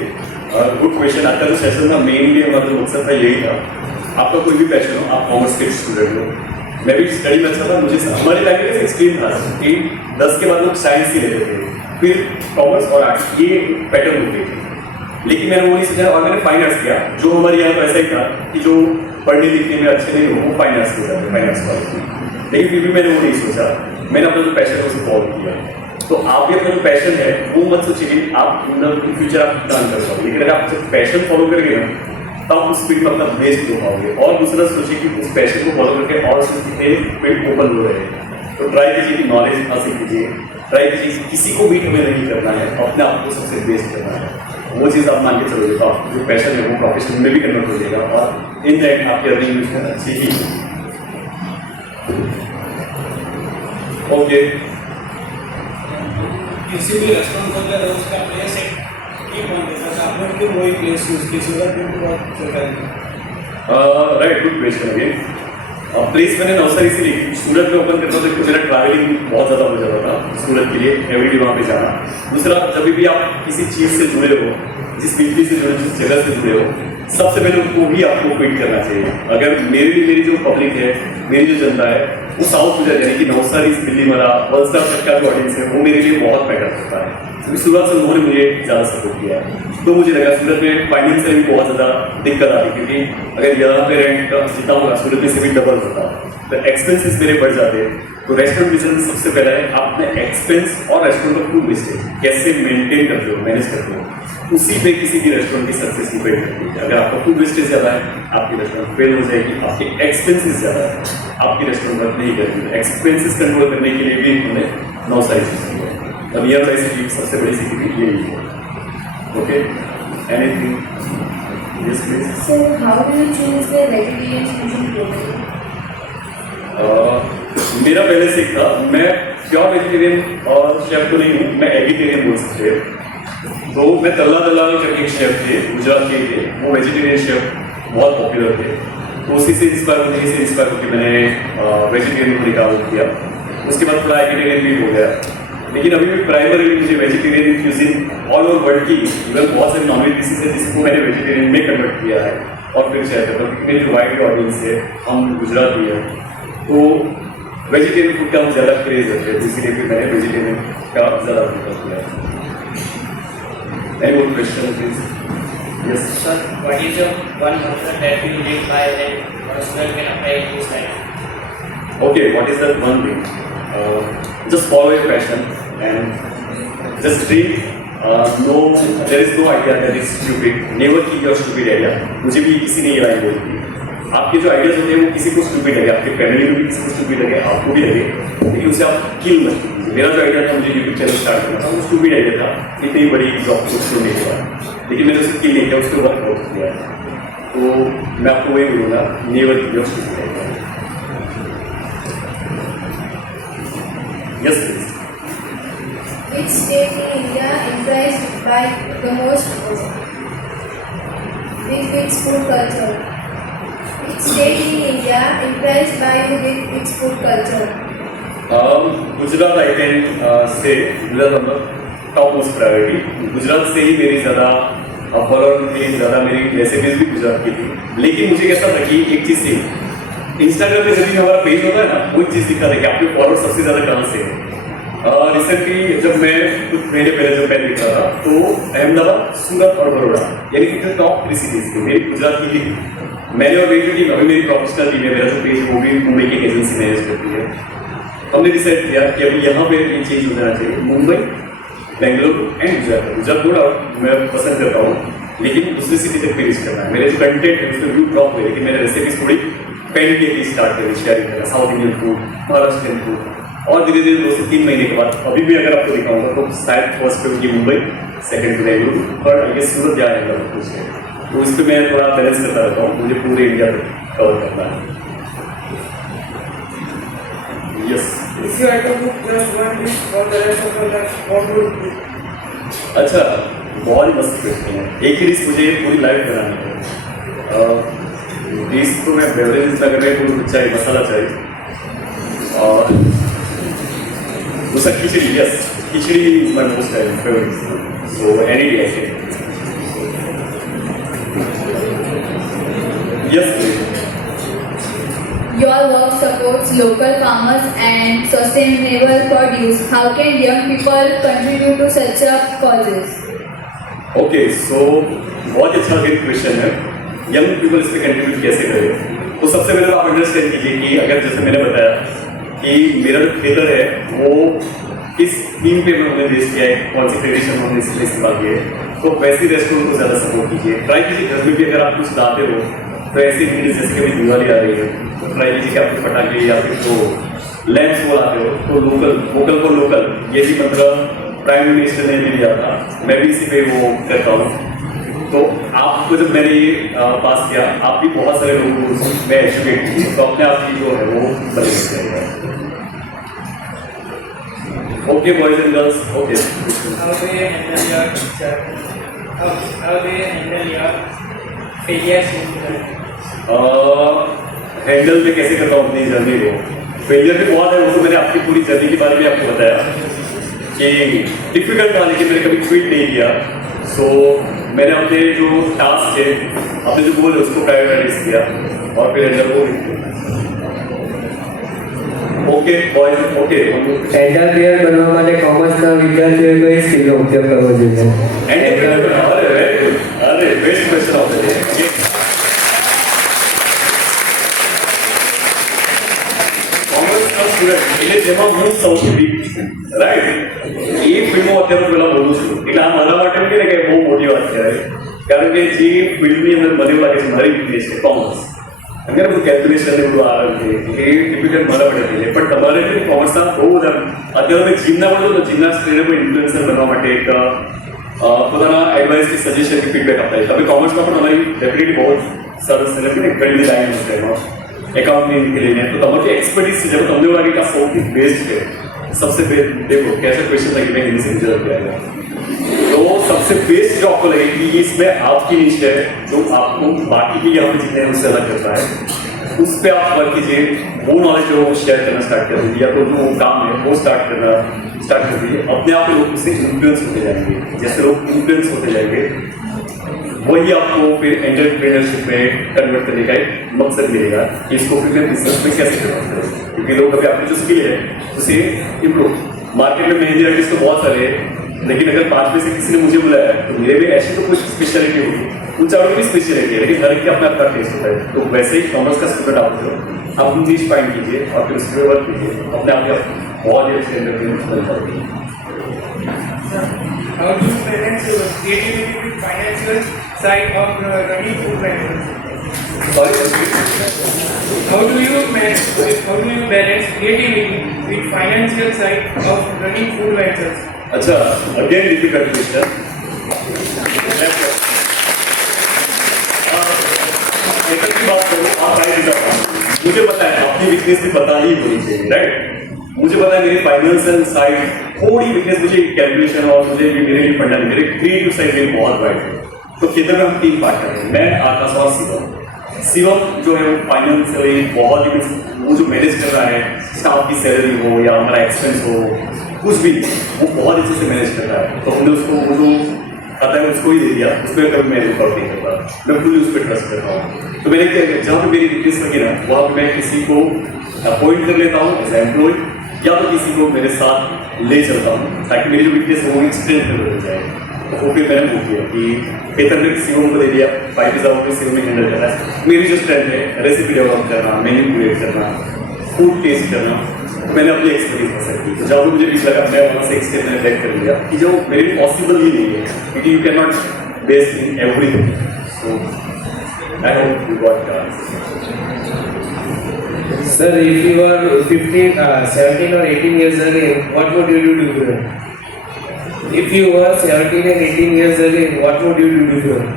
good question. आपका जो सेशन था mainly हमारा मकसद था यही था, आपका कोई भी पैशन हो, आप कॉमर्स के स्टूडेंट हो, मैं भी स्टडी में अच्छा था। मुझे हमारे टाइम में एक्सट्रीम था कि 10 के बाद लोग साइंस ही लेते थे, फिर कॉमर्स और आर्ट्स, ये पैटर्न होते थे। लेकिन मैंने वो नहीं सोचा और मैंने फाइन आर्ट्स किया। जो हमारे यहाँ तो ऐसा ही था कि जो पढ़ने लिखने में अच्छे नहीं हो वो फाइन आर्ट्स के जाते, फाइन आर्ट्स कॉलेज में। लेकिन फिर भी मैंने वो नहीं सोचा, मैंने अपना जो पैशन है उसे फॉलो किया। तो आप भी अपना जो पैशन है वो मत सोचिए कि आप इन फ्यूचर आप कितना कर पाओगे, लेकिन अगर आप जब पैशन फॉलो करेंगे ना तब उस फील्ड में अपना बेस्ट हो पाओगे। और दूसरा सोचिए कि उस पैशन को फॉलो करके और कितने फील्ड ओपन हो रहे हैं। तो ट्राई कीजिए कि नॉलेज हासिल कीजिए, ट्राई कीजिए किसी को बीट हमें नहीं करना है, अपने आप को सबसे बेस्ट करना है। वो चीज़ आप मान के चलोगे तो आप जो पैशन है वो प्रोफेशन में भी कन्वर्ट हो जाएगा, और इन द एंड आपकी अर्निंग उसमें अच्छी ही। ओके, किसी भी रेस्टोरेंट खोल रहे उसका प्लेस एक कौन देता था, आपने क्यों वही प्लेस यूज की? सूरत में तो बहुत छोटा है। Right, good question again. Place मैंने नवसारी से ली, सूरत में ओपन करता था तो मेरा ट्रैवलिंग बहुत ज़्यादा हो जाता था सूरत के लिए, एवरीडे वहाँ पे जाना। दूसरा, जब भी आप किसी चीज़ से जुड़े हो, जिस व्यक्ति से जुड़े, जिस जगह से जुड़े हो, सबसे पहले उनको भी आपको क्विट करना चाहिए। अगर मेरे लिए मेरी जो पब्लिक है, मेरी जो जनता है वो साउथ गुजरात यानी कि नवसारी, दिल्ली वाला, वलसाड तक का जो ऑडियंस है वो मेरे लिए बहुत मैटर करता है, क्योंकि सूरत से उन्होंने मुझे ज़्यादा सपोर्ट किया है। तो मुझे लगा सूरत में फाइनेंशियल भी बहुत ज़्यादा दिक्कत आती, क्योंकि अगर यहाँ पे रेंट जितना होगा सूरत में से भी डबल होता, तो एक्सपेंसेस मेरे बढ़ जाते हैं। तो रेस्टोरेंट बिजनेस सबसे पहला है आप अपने एक्सपेंस और रेस्टोरेंट का फूड वेस्टेज कैसे मेंटेन करते हो, मैनेज करते हो, उसी पे किसी भी रेस्टोरेंट की सक्सेस डिपेंड करती है। अगर आपका फूड वेस्टेज ज़्यादा है आपकी रेस्टोरेंट फेल हो जाएगी, आपके एक्सपेंसेस ज़्यादा है आपकी रेस्टोरेंट वर्क नहीं करेगी। एक्सपेंसेस कंट्रोल करने के लिए भी हमने 9 सारी चीज़ें की है। अब नियर बाई सिटी सबसे बड़ी सिटी भी यही है। Okay, anything? Yes please. So, how do you choose the vegetarian fusion program? मेरा पहले से था, मैं प्योर वेजिटेरियन और शेफ तो नहीं हूँ, मैं एगिटेरियन बोल सकते हैं। तो मैं तल्ला करके एक शेफ थे गुजरात के थे, वो वेजिटेरियन शेफ बहुत पॉपुलर थे। तो उसी से इंस्पायर होकर मैंने वेजिटेरियन को निकाल किया। उसके बाद थोड़ा एगिटेरियन भी हो गया, लेकिन अभी भी प्राइमरी मुझे vegetarian cuisine all over world की इवन बहुत सारी नॉन वेज डिशेज है जिसको मैंने वेजिटेरियन में कन्वर्ट किया है और फिर शेयर करता हूँ। मेरी जो वाइड ऑडियंस है, हम गुजराती है, तो वेजिटेरियन फूड का हम ज़्यादा क्रेज रखते हैं, इसीलिए फिर मैंने वेजिटेरियन का ज़्यादा फोकस किया है। Any more question, please? Yes. Sir, what is your one method that you live by and a student can apply in his life? Okay, what is that one thing? Just follow your passion and just dream. No, there is no idea that is stupid. Never keep your stupid idea. मुझे भी किसी ने ये line बोली थी, आपके जो ideas होते हैं वो किसी को स्टूपिड लगे, आपके फैमिली में भी किसी को स्टूपिड लगे, आपको भी लगे, लेकिन उसे आप किल मत कीजिए। मेरा जो आइडिया था मुझे यूट्यूब चैनल स्टार्ट करना था, वो स्टूपिड आइडिया था, इतनी बड़ी जॉब को छोड़ने के बाद, लेकिन मैंने उसे किल नहीं किया, उसके वर्क बहुत किया है। तो मैं आपको वही बोलूँगा, never give your student. Yes please. Which state in India impressed by the most with its food culture? Which state in India impressed by you with its food culture? Gujarat I can say Gujarat number top most priority. Gujarat से ही मेरी ज़्यादा follower थी, ज़्यादा मेरी recipes भी गुजरात की थी। लेकिन मुझे कैसा था कि एक चीज़ थी, इंस्टाग्राम पे जब भी हमारा पेज होता है ना, वो चीज़ दिखा था कि आपके फॉलोअर सबसे ज़्यादा कहाँ से है। रिसेंटली जब मैं कुछ महीने पहले जब मैं देख रहा था तो अहमदाबाद, सूरत और बड़ौदा यानी कि जो टॉप 3 सिटीज थी मेरी गुजरात की थी। मैंने और मेरी टीम, अभी मेरी प्रोफेशनल टीम है, मेरा जो पेज वो भी मुंबई की एजेंसी मैनेज करती है। हमने डिसाइड किया कि अभी यहाँ पे ये चेंज हो जाना चाहिए, मुंबई, बेंगलुरु एंड गुजरात। गुजरात थोड़ा मैं पसंद करता हूँ लेकिन दूसरी सिटी तक भी रीच करना है। मेरे जो कंटेंट है उसमें व्यू ड्रॉप हुए, लेकिन मैंने रेसिपीज थोड़ी पेन के स्टार्ट करी शेयरिंग करना, south Indian food, Maharashtrian food. और धीरे धीरे 2 से 3 महीने के बाद अभी भी अगर आपको दिखाऊंगा तो शायद फर्स्ट पे होगी मुंबई, सेकंड पे बेंगलुरु, थर्ड आई गेस सूरत जाएगा उसके। तो इस पर मैं थोड़ा बैलेंस करता रहता हूँ, मुझे पूरे इंडिया में कवर करना है। Yes. If you had to cook just one dish for the rest of your life, what would it be? अच्छा, बहुत मस्त क्वेश्चन है। एक ही डिश मुझे पूरी लाइफ बनानी है। डिश तो मैं बेवरेजेस में अगर मैं कुछ चाहिए, मसाला चाहिए और उसका खिचड़ी। Yes, khichdi is my most favourite, so any day I can. Yes please. Your work supports local farmers and sustainable produce. How can young people contribute to such a causes? Okay, so बहुत अच्छा question है। Young people इस पे contribute कैसे करें? तो सबसे पहले तो आप अंडरस्टैंड कीजिए कि अगर जैसे मैंने बताया कि मेरा जो खेतर है वो किस थीम पे मैं उन्हें बेस किया है, कौन सी ट्रेडिशन उन्होंने इसलिए इस्तेमाल की है, तो वैसी रेस्टोरेंट को ज़्यादा सपोर्ट कीजिए। ट्राई कीजिए घर में भी अगर आप कुछ लाते हो तो ऐसी चीज़ जैसे कि अभी दिवाली आ रही है तो ट्राई कीजिए कि आपके पटाखे या फिर जो लैंप्स वो लाते हो तो लोकल, वोकल फॉर लोकल, ये भी मतलब प्राइम मिनिस्टर ने भी दिया था, मैं भी इसी पे वो करता हूँ। तो आपको जब मैंने ये पास किया, आप भी बहुत सारे लोगों को मैं एजुकेट कीजिए तो अपने आप की जो है वो बदल जाएगा। Okay boys and girls, okay. How do you handle your how do you handle your failures in life? Handle में कैसे करता हूँ अपनी जर्नी को? फेलियर भी बहुत है, वो तो मैंने आपकी पूरी जर्नी के बारे में आपको बताया कि डिफिकल्ट था लेकिन मैंने कभी क्विट नहीं किया। सो मैंने अपने जो टास्क है, अपने जो गोल है उसको प्रायोरिटाइज किया और फिर हैंडल को okay boys okay. Angel clear કરવા માટે કોમર્સના વિદ્યાર્થીઓએ કઈ સ્કિલનો ઉપયોગ કરવો જોઈએ? अरे best question of the day. એટલે જેમાં હું સૌથી વીક છું, રાઈટ, એ ફિલ્મો અત્યારે પહેલા બોલું છું એટલે આ મારા માટે કે ને કે બહુ મોટી વાત કહેવાય, કારણ કે જે ફિલ્મની અંદર મને એવું લાગે છે મારી વીકનેસ છે કોમર્સ। અગર બધું કેલ્ક્યુલેશન ને બધું આવે છે એ ડિફિકલ્ટ મારા માટે થઈ જાય, પણ તમારે જે કોમર્સના બહુ બધા અત્યારે મેં જીમના પડો તો જીમના સ્ટ્રેને કોઈ ઇન્ફ્લુએન્સર બનવા માટે એક પોતાના એડવાઇસ કે સજેશન કે ફીડબેક આપતા છે। તમે કોમર્સમાં પણ તમારી ડેફિનેટલી બહુ સરસ એટલે કે ઘણી બધી લાઈન હશે એમાં अकाउंटिंग के लिए, तो तुम्हारी एक्सपर्टीज से जब तुमने बोला कि का सौથી बेस्ट है, सबसे बेस्ट देखो कैसा क्वेश्चन था कि मैं हिंदी से गुजरात में आया, तो सबसे बेस्ट जो आपको लगे कि इसमें आपकी निश है जो आपको बाकी के यहाँ पे जितने हैं उससे अलग करता है, उस पर आप वर्क कीजिए, वो नॉलेज जो वो शेयर करना स्टार्ट कर दीजिए, या तो जो काम है वो स्टार्ट कर दीजिए। अपने आप लोग उससे इन्फ्लुएंस होते जाएंगे, जैसे लोग इन्फ्लुएंस होते जाएंगे वही आपको फिर एंटरप्रेन्योरशिप में कन्वर्ट करने का एक मकसद मिलेगा कि इसको फिर मैं बिजनेस में कैसे कन्वर्ट करूँ, क्योंकि लोग अभी आपकी जो स्किल है उसे इम्प्रूव। मार्केट में मेहंदी आर्टिस्ट तो बहुत सारे हैं, लेकिन अगर 5 में से किसी ने मुझे बुलाया तो मेरे भी ऐसी तो कुछ स्पेशलिटी होगी, उन चारों की भी स्पेशलिटी है, लेकिन हर एक का अपना अपना टेस्ट होता है। तो वैसे ही कॉमर्स का स्टूडेंट आप हो, आप इंग्लिश फाइंड कीजिए और फिर उसके वर्क कीजिए, अपने आप बहुत ही अच्छे एंटरप्रेन्योर बन पाएंगे। How do you balance your creativity with financial side of running food ventures? How do you balance creativity with financial side of running food ventures? अच्छा, again difficult question. थोड़ी वीकनेस भी पता ही होनी चाहिए, राइट? मुझे पता है मेरी फाइनेंशियल साइड थोड़ी वीकनेस, मुझे कैलकुलेशन और मुझे भी मेरे लिए पढ़ना नहीं, मेरे क्रिएटिव साइड मेरी बहुत वाइड है। तो खेतर में हम 3 पार्टनर हैं, मैं, आकाश और शिवम। शिवम जो है वो फाइनेंशियली बहुत ही, वो जो मैनेज कर रहा है, स्टाफ की सैलरी हो या हमारा एक्सपेंस हो, कुछ भी वो बहुत अच्छे से मैनेज कर रहा है। तो हमने उसको वो जो आता है उसको ही दे दिया, उस पर कभी मैं रिकॉर्ड नहीं करता, मैं फुली उस पर ट्रस्ट करता हूँ। तो मैंने क्या किया, जहाँ पर मेरी वीकनेस लगी ना वहाँ पर मैं किसी को अपॉइंट कर लेता हूँ एज एम्प्लॉय, या तो किसी को मेरे साथ ले चलता हूँ ताकि मेरी जो वीकनेस है वो भी स्ट्रेंथ में बदल जाए। तो वो फिर मैंने वो किया कि खेतर में किसी को दे दिया, 5 पिज़्ज़ा को किसी में हैंडल करना है। मेरी जो स्ट्रेंथ है रेसिपी डेवलप करना, मेन्यू क्रिएट करना, फूड टेस्ट करना, तो मैंने अपनी एक्सपीरियंस हासिल की। तो जब मुझे भी लगा, मैं वहाँ से एक स्टेप मैंने बैक कर लिया कि जो मेरे लिए पॉसिबल ही नहीं है, क्योंकि you can not best in everything. So I hope you got the answer. Sir, if you were 17 or 18 years ago, what would you do different? If you were 17 and 18 years ago, what would you do different?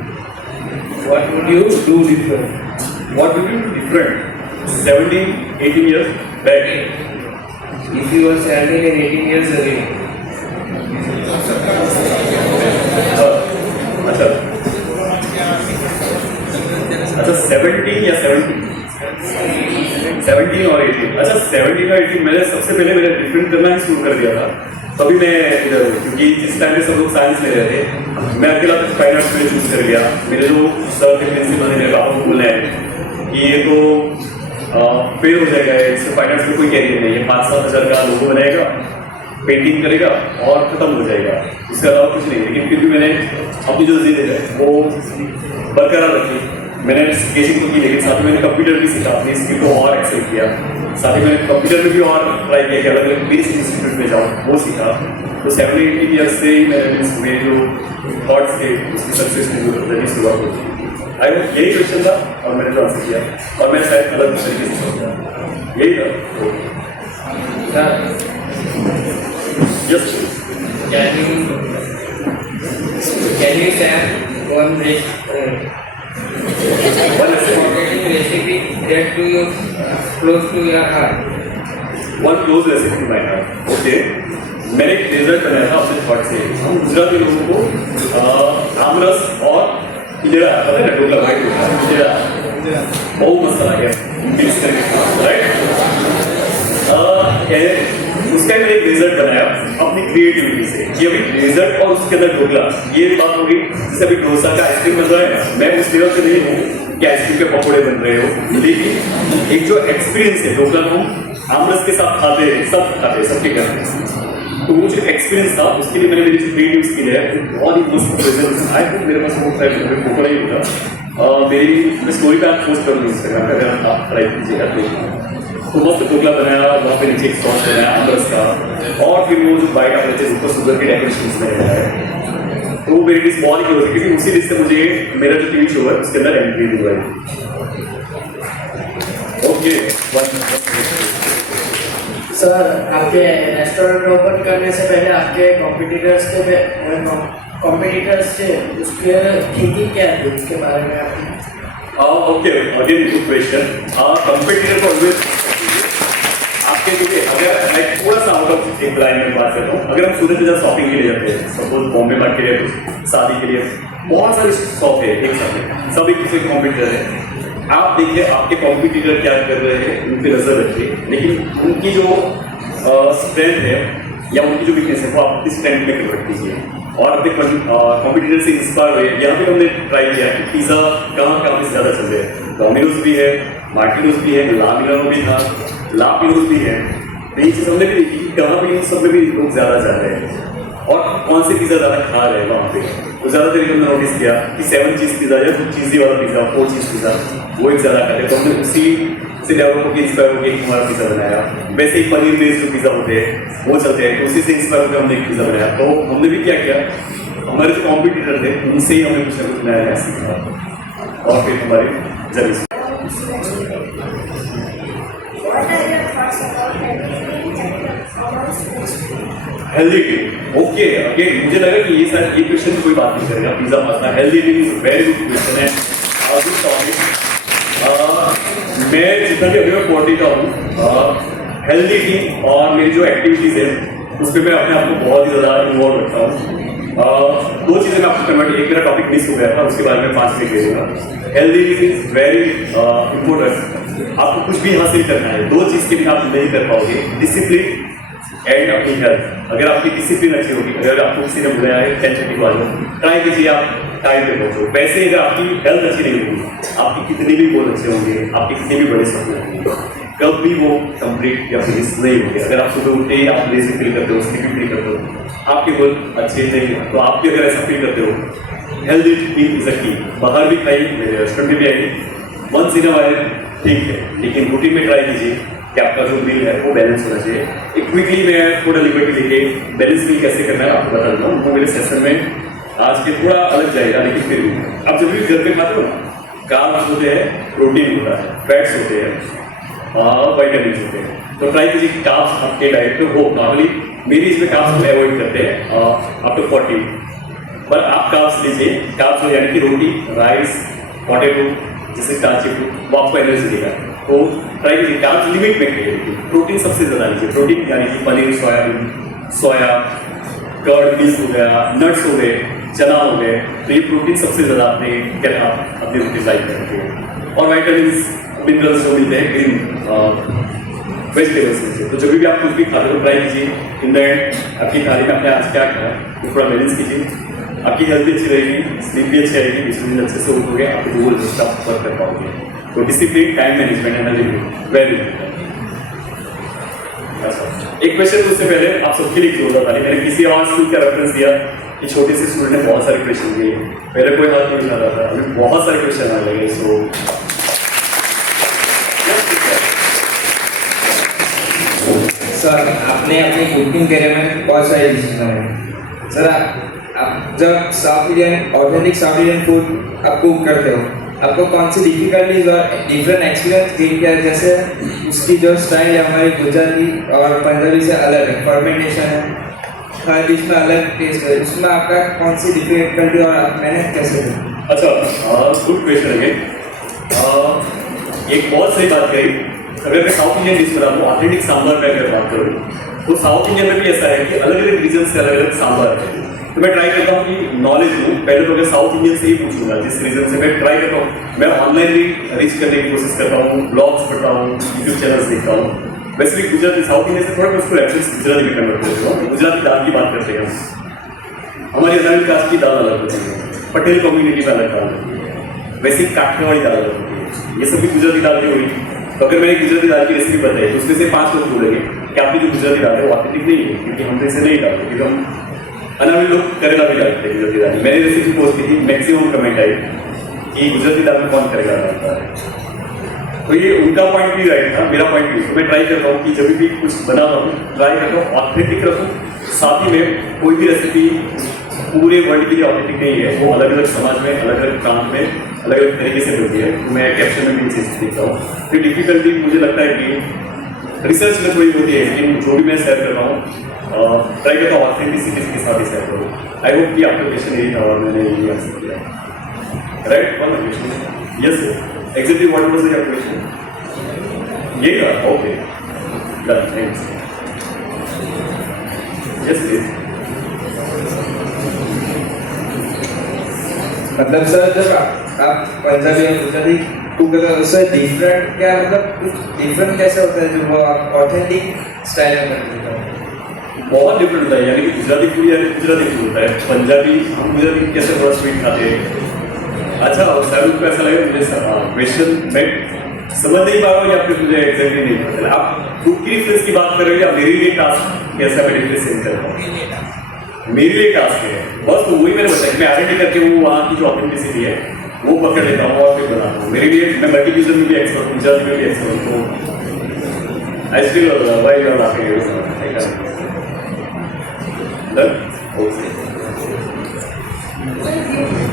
What would you do different? What would you do different? 17, 18 years back. If you were 17 and 18 years ago, अच्छा 17 या 17 और 18, अच्छा 17 और 18 मैंने सबसे पहले मैंने different करना ही शुरू कर दिया था। तभी मैं इधर, क्योंकि जिस टाइम पे सब लोग साइंस ले रहे थे, मैं अकेला तो फाइन आर्ट्स में चूज कर लिया। मेरे जो सर थे प्रिंसिपल ने मेरे को बोला है कि ये तो फेल हो जाएगा, इससे फाइन आर्ट्स में कोई कैरियर नहीं है, 5-7 हज़ार का लोगो बनाएगा, पेंटिंग करेगा और खत्म हो जाएगा, इसके अलावा कुछ नहीं। लेकिन फिर भी मैंने अपनी जो जिद है वो बरकरार रखी। मैंने स्केचिंग तो की, लेकिन साथ में मैंने कंप्यूटर भी सीखा, अपनी स्किल को और एक्सेल किया। साथ ही मैंने कंप्यूटर में भी और ट्राई किया कि अलग अलग बेसिक इंस्टीट्यूट में जाऊँ, वो सीखा। तो 17-18 ईयर्स से ही मेरे जो थॉट्स थे उसकी सक्सेस की शुरुआत होती है। आई होप यही क्वेश्चन था और मैंने जो आंसर किया, और मैं शायद अलग तरीके से समझा, यही था। Yes, can you share one recipe that to you close to your heart? One clause recipe my heart. Okay, मैंने एक डेजर्ट बनाया था अपने थॉट से। हम गुजराती लोगों को आमरस और इजड़ा, पता है ना, ढोकला वाइट ढोकला, इजड़ा बहुत मस्त लगा मिक्स करके, राइट? उसका मैंने एक डेजर्ट बनाया अपनी क्रिएटिविटी से कि अभी डेजर्ट और उसके अंदर ढोकला, ये बात होगी। जैसे अभी डोसा का आइसक्रीम बन रहा है ना, मैं उस लेवल से नहीं हूँ कि आइसक्रीम के पकौड़े बन रहे हो, लेकिन एक जो एक्सपीरियंस है, ढोकला को आमरस के साथ खाते हैं, सब खाते हैं, सबके घर में। तो वो जो एक्सपीरियंस था उसके लिए मैंने मेरी जो क्रिएटिव स्किल है बहुत ही मस्त प्रेजेंट। आई थिंक मेरे पास वो टाइप पकौड़ा ही होगा। मेरी स्टोरी पे आप पोस्ट करूँगी इंस्टाग्राम पे, अगर आप ट्राई कीजिएगा। तो मस्त ढोकला बनाया, वहाँ पे नीचे एक सॉस बनाया आमरस का, और फिर वो जो बाइट आप लेते हैं ऊपर शुगर की डेकोरेशन मैंने बनाया। तो वो मेरी डिश बहुत ही क्लोज है, क्योंकि उसी डिश से मुझे मेरा जो टीवी शो है उसके अंदर एंट्री दिलवाई। ओके, सर, आपके रेस्टोरेंट ओपन करने से पहले आपके कॉम्पिटिटर्स थे, उसके थिंकिंग क्या थी, उसके बारे में आप? Okay, again good question. Competitor को ऑलवेज आपके लिए, अगर मैं थोड़ा सा आउट ऑफ एक लाइन में बात करता हूँ, अगर हम सूरत में जब शॉपिंग के लिए जाते हैं, सपोज बॉम्बे मार्ट के लिए, शादी के लिए, बहुत सारी शॉप है एक साथ में, सब एक दूसरे के कॉम्पिटिटर है। आप देखिए आपके कॉम्पिटिटर क्या कर रहे हैं, उन पर नजर रखिए, लेकिन उनकी जो स्ट्रेंथ है या उनकी जो वीकनेस है वो आप इस स्ट्रेंथ में कन्वर्ट कीजिए और अपने कॉम्पिटिटर से इंस्पायर हुए। यहाँ पे हमने ट्राई किया कि पिज़्ज़ा कहाँ से ज़्यादा चल रहे हैं। डोमिनोज भी है, मार्टिनोज भी है, ला मिलानो भी था, ला पिनोज भी है। तो ये चीज़ हमने भी देखी कि कहाँ पे इन सब में भी लोग ज़्यादा जा रहे हैं और कौन से पिज़्ज़ा ज़्यादा खा रहे हैं वहाँ पे। तो ज़्यादातर हमने नोटिस किया कि 7 चीज़ पिज़्ज़ा या कुछ चीज़ी वाला पिज़्ज़ा, 4 चीज़ पिज़्ज़ा, वो एक ज़्यादा खाते हैं। तो हमने उसी से डेवलप होकर इंस्पायर होकर एक हमारा पिज़्ज़ा बनाया। वैसे ही पनीर बेस्ड जो पिज़्ज़ा होते हैं वो चलते हैं, तो उसी से इंस्पायर होकर हमने एक पिज़्ज़ा बनाया। तो हमने भी क्या किया, हमारे जो कॉम्पिटिटर थे उनसे ही हमें कुछ ना कुछ नया नया सीखा और फिर हमारी journey. Healthy eating, okay, again मुझे लगा कि ये शायद ये क्वेश्चन कोई बात नहीं करेगा, pizza pasta. Healthy eating very good question है, गुड टॉपिक। मैं जितना भी अभी मैं 40 का हूँ, हेल्दी ईटिंग और मेरी जो एक्टिविटीज़ है उस पर मैं अपने आप को बहुत ही ज़्यादा इन्वॉल्व रखता हूँ। दो चीज़ें मैं आपको कमेंट, एक मेरा टॉपिक मिस हो गया था, उसके बारे में 5 मिनट ले लूँगा। Healthy eating is very important. आपको कुछ भी हासिल करना है, दो चीज़ के बिना आप नहीं कर पाओगे, डिसिप्लिन एंड अपनी हेल्थ। अगर आपकी डिसिप्लिन अच्छी होगी, अगर आपको किसी ने बुलाया है 10:30 को आ जाओ, ट्राई कीजिए आप टाइम पे पहुँचो। वैसे अगर आपकी हेल्थ अच्छी नहीं होगी, आपकी कितने भी गोल अच्छे होंगे, आपके कितने भी बड़े सपने होंगे, कभी वो कंप्लीट या फिनिश नहीं होंगे। अगर आप सुबह उठते ही आप लेजी फील करते हो, स्लीपी फील करते हो, आपके गोल अच्छे नहीं हैं। तो आप भी अगर ऐसा फील करते हो, हेल्दी ईटिंग इज अ की। बाहर भी खाइए, मेरे रेस्टोरेंट में भी आइए, वंस इन अ वाइल ठीक है, लेकिन रूटीन में ट्राई कीजिए कि आपका जो मील है वो बैलेंस होना चाहिए। एक क्विकली मैं थोड़ा लिबर्टी लेके बैलेंस मील कैसे करना है आपको बता दूँगा। वो मेरे सेशन में आज के थोड़ा अलग जाएगा, लेकिन फिर भी आप जब भी घर पे खाते हो ना, कार्ब्स होते हैं, प्रोटीन होता है, फैट्स होते हैं और वाइटामिन होते हैं। तो ट्राई कीजिए कि कार्ब्स आपके डाइट पे हो। नॉर्मली मेरी इसमें कार्ब्स को अवॉइड करते हैं आफ्टर 40, पर आप कार्ब्स लीजिए। कार्ब्स हो यानी कि रोटी, राइस, पोटैटो, जैसे स्टार्ची फूड, वो आपको एनर्जी देगा। तो ट्राई कीजिए कार्ब्स लिमिट में खाइए। प्रोटीन सबसे ज़्यादा लीजिए। प्रोटीन यानी कि पनीर, सोयाबीन, सोया, कर्ड मिल्क हो गया, नट्स हो गए, चना हो गए, तो ये प्रोटीन सबसे ज़्यादा अपनी रूटीन लाइफ में रखते हैं। और वाइटामिन मिनरल्स जो मिलते हैं ग्रीन वेजिटेबल्स में। तो जब भी आप कुछ भी खाते हो, ट्राई कीजिए इन द एंड आपकी थाली में आपने आज क्या खाया वो थोड़ा बैलेंस कीजिए। आपकी हेल्थ भी अच्छी रहेगी, स्लीप भी अच्छी रहेगी, दूसरे दिन अच्छे से उठोगे, आप गोल आप वर्क कर पाओगे। तो discipline, time management and health very important. एक क्वेश्चन उससे पहले आप सबके लिए क्लोज था, मैंने किसी और स्कूल का रेफरेंस दिया कि छोटे से स्टूडेंट ने बहुत सारे क्वेश्चन दिए। पहले कोई हाथ नहीं उठा रहा था, अभी बहुत सारे क्वेश्चन आने लगे। सो सर, आपने अपनी कुकिंग करियर में बहुत सारी डिशेज बनाई। सर, आप जब south Indian authentic south Indian food आप कुक करते हो, आपको कौन सी डिफिकल्टीज और डिफरेंट एक्सपीरियंस गेन किया? जैसे उसकी जो स्टाइल है हमारी गुजराती और पंजाबी से अलग है, फर्मेंटेशन है, हर डिश में अलग टेस्ट है, उसमें आपका कौन सी डिफिकल्टी और आप मैनेज कैसे करें? अच्छा, गुड क्वेश्चन है। एक बहुत सही बात कही। अगर मैं साउथ इंडियन डिश बना दूँ, ऑथेंटिक सांभर में अगर बात करूँ, तो साउथ इंडियन में भी ऐसा है कि अलग अलग रीजन से अलग अलग सांभर है। तो मैं ट्राई करता हूँ कि नॉलेज लूँ। पहले तो अगर साउथ इंडियन से ही पूछूंगा, जिस रीजन से मैं ट्राई करता हूँ, मैं ऑनलाइन भी रीच करने की कोशिश करता हूँ, ब्लॉग्स पढ़ता हूँ, यूट्यूब चैनल्स देखता हूँ। वैसे भी गुजराती साउथ इंडियन से थोड़ा मैं उसको रेफरेंस गुजराती में कन्वर्ट करता हूँ। गुजराती दाल की बात करते हैं, हमारी अदानी कास्ट की दाल अलग होती है, पटेल कम्युनिटी में अलग दाल होती है, वैसे काठियावाड़ी दाल अलग होती है। ये सभी गुजराती दाल नहीं हुई। तो अगर मैंने गुजराती दाल की रेसिपी बताई तो उसमें से 5 लोग बोलेंगे कि आपकी जो गुजराती दाल है वो ऑथेंटिक नहीं है, क्योंकि हम तो इसे नहीं डालते, क्योंकि हम अनामी लोग करेला भी डालते हैं गुजराती दाल। मैंने रेसिपी पोस्ट की थी, मैक्सिमम कमेंट आई कि गुजराती दाल में कौन करेला डालता है। तो ये उनका पॉइंट भी राइट था, मेरा पॉइंट भी। तो मैं ट्राई करता हूँ कि जब भी कुछ बना रहा हूँ, ट्राई करता हूँ ऑथेंटिक रखूँ। साथ ही में कोई भी रेसिपी पूरे वर्ल्ड के लिए ऑथेंटिक नहीं है, वो अलग अलग समाज में, अलग अलग प्रांत में अलग अलग तरीके से मिलती है। तो मैं कैप्शन में भी चीज़ देखता हूँ। फिर डिफिकल्टी मुझे लगता है कि रिसर्च में थोड़ी होती है, लेकिन जो भी मैं शेयर कर रहा हूँ ट्राई करता हूँ ऑथेंटिसिटी के साथ ही शेयर करूँ। आई होप कि आपका क्वेश्चन यही था और मैंने यही आंसर किया। Right, one question. Yes sir, exactly what was your question? यही था, okay, done, thanks. Yes please. मतलब सर, जब आप पंजाबी और गुजराती कुक करते हो, उससे डिफरेंट क्या, मतलब कुछ डिफरेंट कैसे होता है जो वो आप ऑथेंटिक स्टाइल में करते हो? बहुत डिफरेंट होता है। यानी कि गुजराती फूड यानी गुजराती फूड होता है। पंजाबी, हम गुजराती कैसे थोड़ा स्वीट खाते हैं। अच्छा, और शायद को ऐसा लगे मुझे क्वेश्चन मैं समझ नहीं पा रहा हूँ या फिर मुझे एग्जैक्टली नहीं पता चला। आप फूड की डिफरेंस की बात कर रहे हो या मेरे लिए टास्क कैसा मैं डिफरेंस कर रहा हूँ? मेरे लिए टास्क है बस। तो वही मैंने बताया कि मैं आइडेंटिटी करके वो वहाँ की जो ऑथेंटिसिटी है वो पकड़ लेता हूँ और फिर बनाता हूँ। मेरे लिए मैं मल्टीक्यूजन में भी एक्सपर्ट हूँ, गुजराती में भी एक्सपर्ट हूँ। I still why you are laughing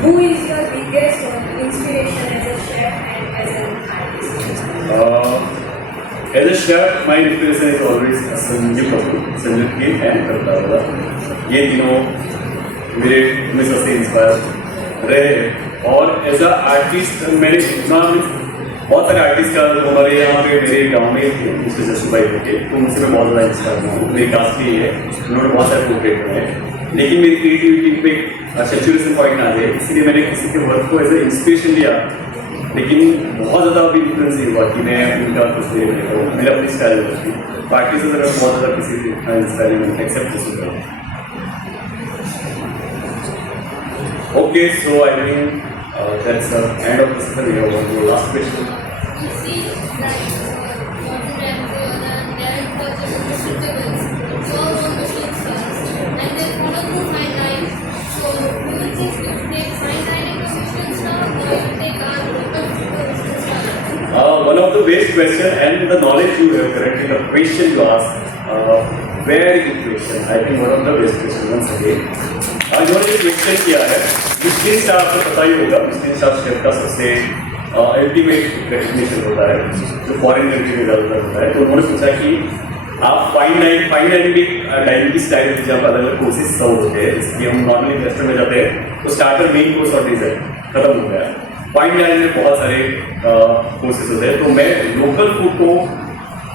Who is your biggest inspiration as a chef and as an artist? As a chef, my inspiration is always Sanjeev Kapoor, Sanjeev K and Kartawala. ये तीनों मेरे हमेशा से inspire रहे हैं। और as a artist मैंने इतना बहुत सारे आर्टिस्ट का जो हमारे यहाँ पे मेरे गांव में थे मिस्टर जसू भाई थे, तो उनसे मैं बहुत ज़्यादा इंस्पायर हूँ। मेरी कास्ट भी है, उन्होंने बहुत सारे पोर्ट्रेट बनाए, लेकिन मेरी क्रिएटिविटी पे सेचुरेशन पॉइंट आ गया, इसलिए मैंने किसी के वर्क को एज ए इंस्पिरेशन लिया, लेकिन बहुत ज़्यादा अभी इन्फ्लुएंस नहीं हुआ कि मैं उनका कुछ ले लेता हूँ। मेरा अपनी स्टाइल होती है, पार्टी से बहुत ज़्यादा किसी इंस्पायरिंग एक्सेप्ट कर सकता हूँ। Okay, so I think that's the end of the session. We have one more last question. You see, like, modern rappers and their culture is vegetables. So all on machine stars. And they follow through fine line. So do you think we should take fine dining to Michelin star or you take our local Michelin star? One of the best question and the knowledge you have correctly, the question you asked, very good question. I think one of the best question once again. इन्होंने question किया है, Michelin star आपको पता ही होगा, Michelin star chef का सबसे ultimate recognition होता है जो फॉरेन कंट्री में ज़्यादातर होता है। तो उन्होंने पूछा कि आप फाइन डाइनिंग की डाइनिंग की स्टाइल में जब अलग अलग कोर्सेज सर्व होते हैं, इसलिए हम नॉर्मली रेस्टोरेंट में जाते हैं तो स्टार्टर, मेन कोर्स और डिजर्ट खत्म हो गया है। फाइन डाइनिंग में बहुत सारे कोर्सेज होते हैं, तो मैं लोकल फूड को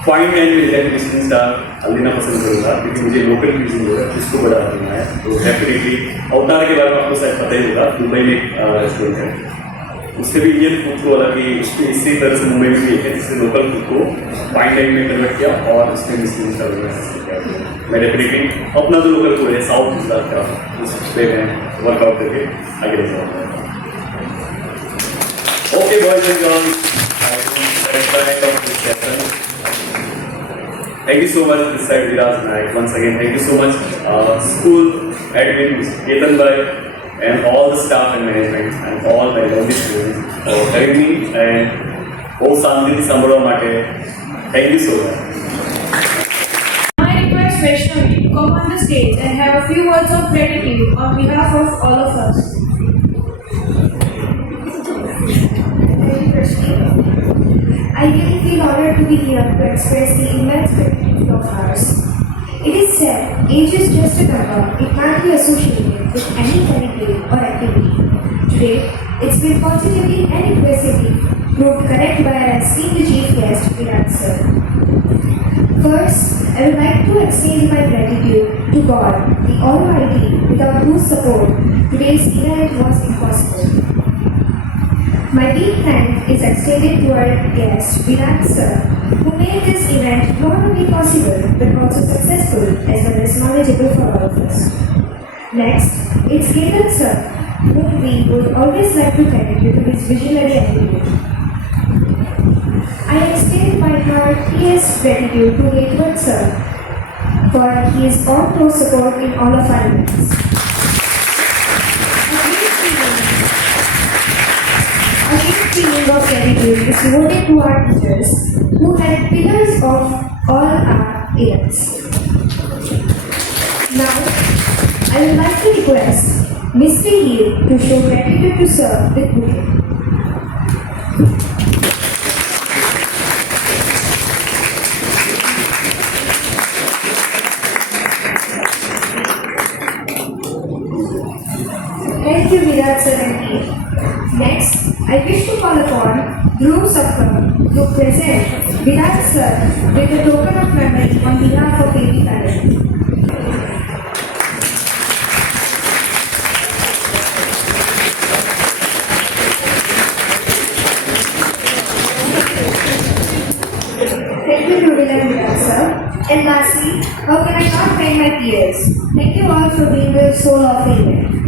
फाइन डाइनिंग में जाकर मिशेलिन स्टार लेना पसंद करूँगा, क्योंकि मुझे लोकल क्यूजिन जो है उसको बढ़ा देना है। तो डेफिनेटली अवतार के बारे में आपको शायद पता ही होगा, दुबई में एक रेस्टोरेंट है, उससे भी इंडियन फूड को अलग ही इसी तरह से मुंबई में भी एक है, जिससे लोकल फूड को फाइन डाइनिंग में कन्वर्ट किया और उसमें मिशेलिन स्टार किया। मैं डेफिनेटली अपना जो लोकल फूड है साउथ गुजरात का, उस पर मैं वर्कआउट करके आगे ले जाऊँगा। Okay boys and girls, thank you so much, this side Viraj Nayak. Once again, thank you so much, school admin Ketan Bhai and all the staff and management and all my lovely students for having me and all Sandhini Samura Mate. Thank you so much. I request Vaishnavi to come on the stage and have a few words of gratitude on behalf of all of us. Thank you, Krishna. I really feel honored to be here to express the immense gratitude of ours. It is said, age is just a number. It can't be associated with any category or activity. Today, it's been positively and impressively proved correct by our esteemed chief guest, Viraj sir. First, I would like to extend my gratitude to God, the Almighty, without whose support today's event was impossible. My deep thanks is extended to our guest, Viraj sir, who made this event not only possible but also successful as well as knowledgeable for all of us. Next, it's Ketan sir, whom we would always like to thank due to his visionary attitude. I extend my heartiest gratitude to Edward sir for his all-through support in all of our events. A great feeling of gratitude is devoted to our teachers who had pillars of all our events. Now, I would like to request Mr. Hill to show gratitude to sir with bouquet. Thank you, Viraj sir and team. Next, I wish to call upon Dhruv Sapkar to present Viraj sir with a token of memory on behalf of AV family. Thank you to Viraj sir. And lastly, how can I not thank my peers? Thank you all for being the soul of the event.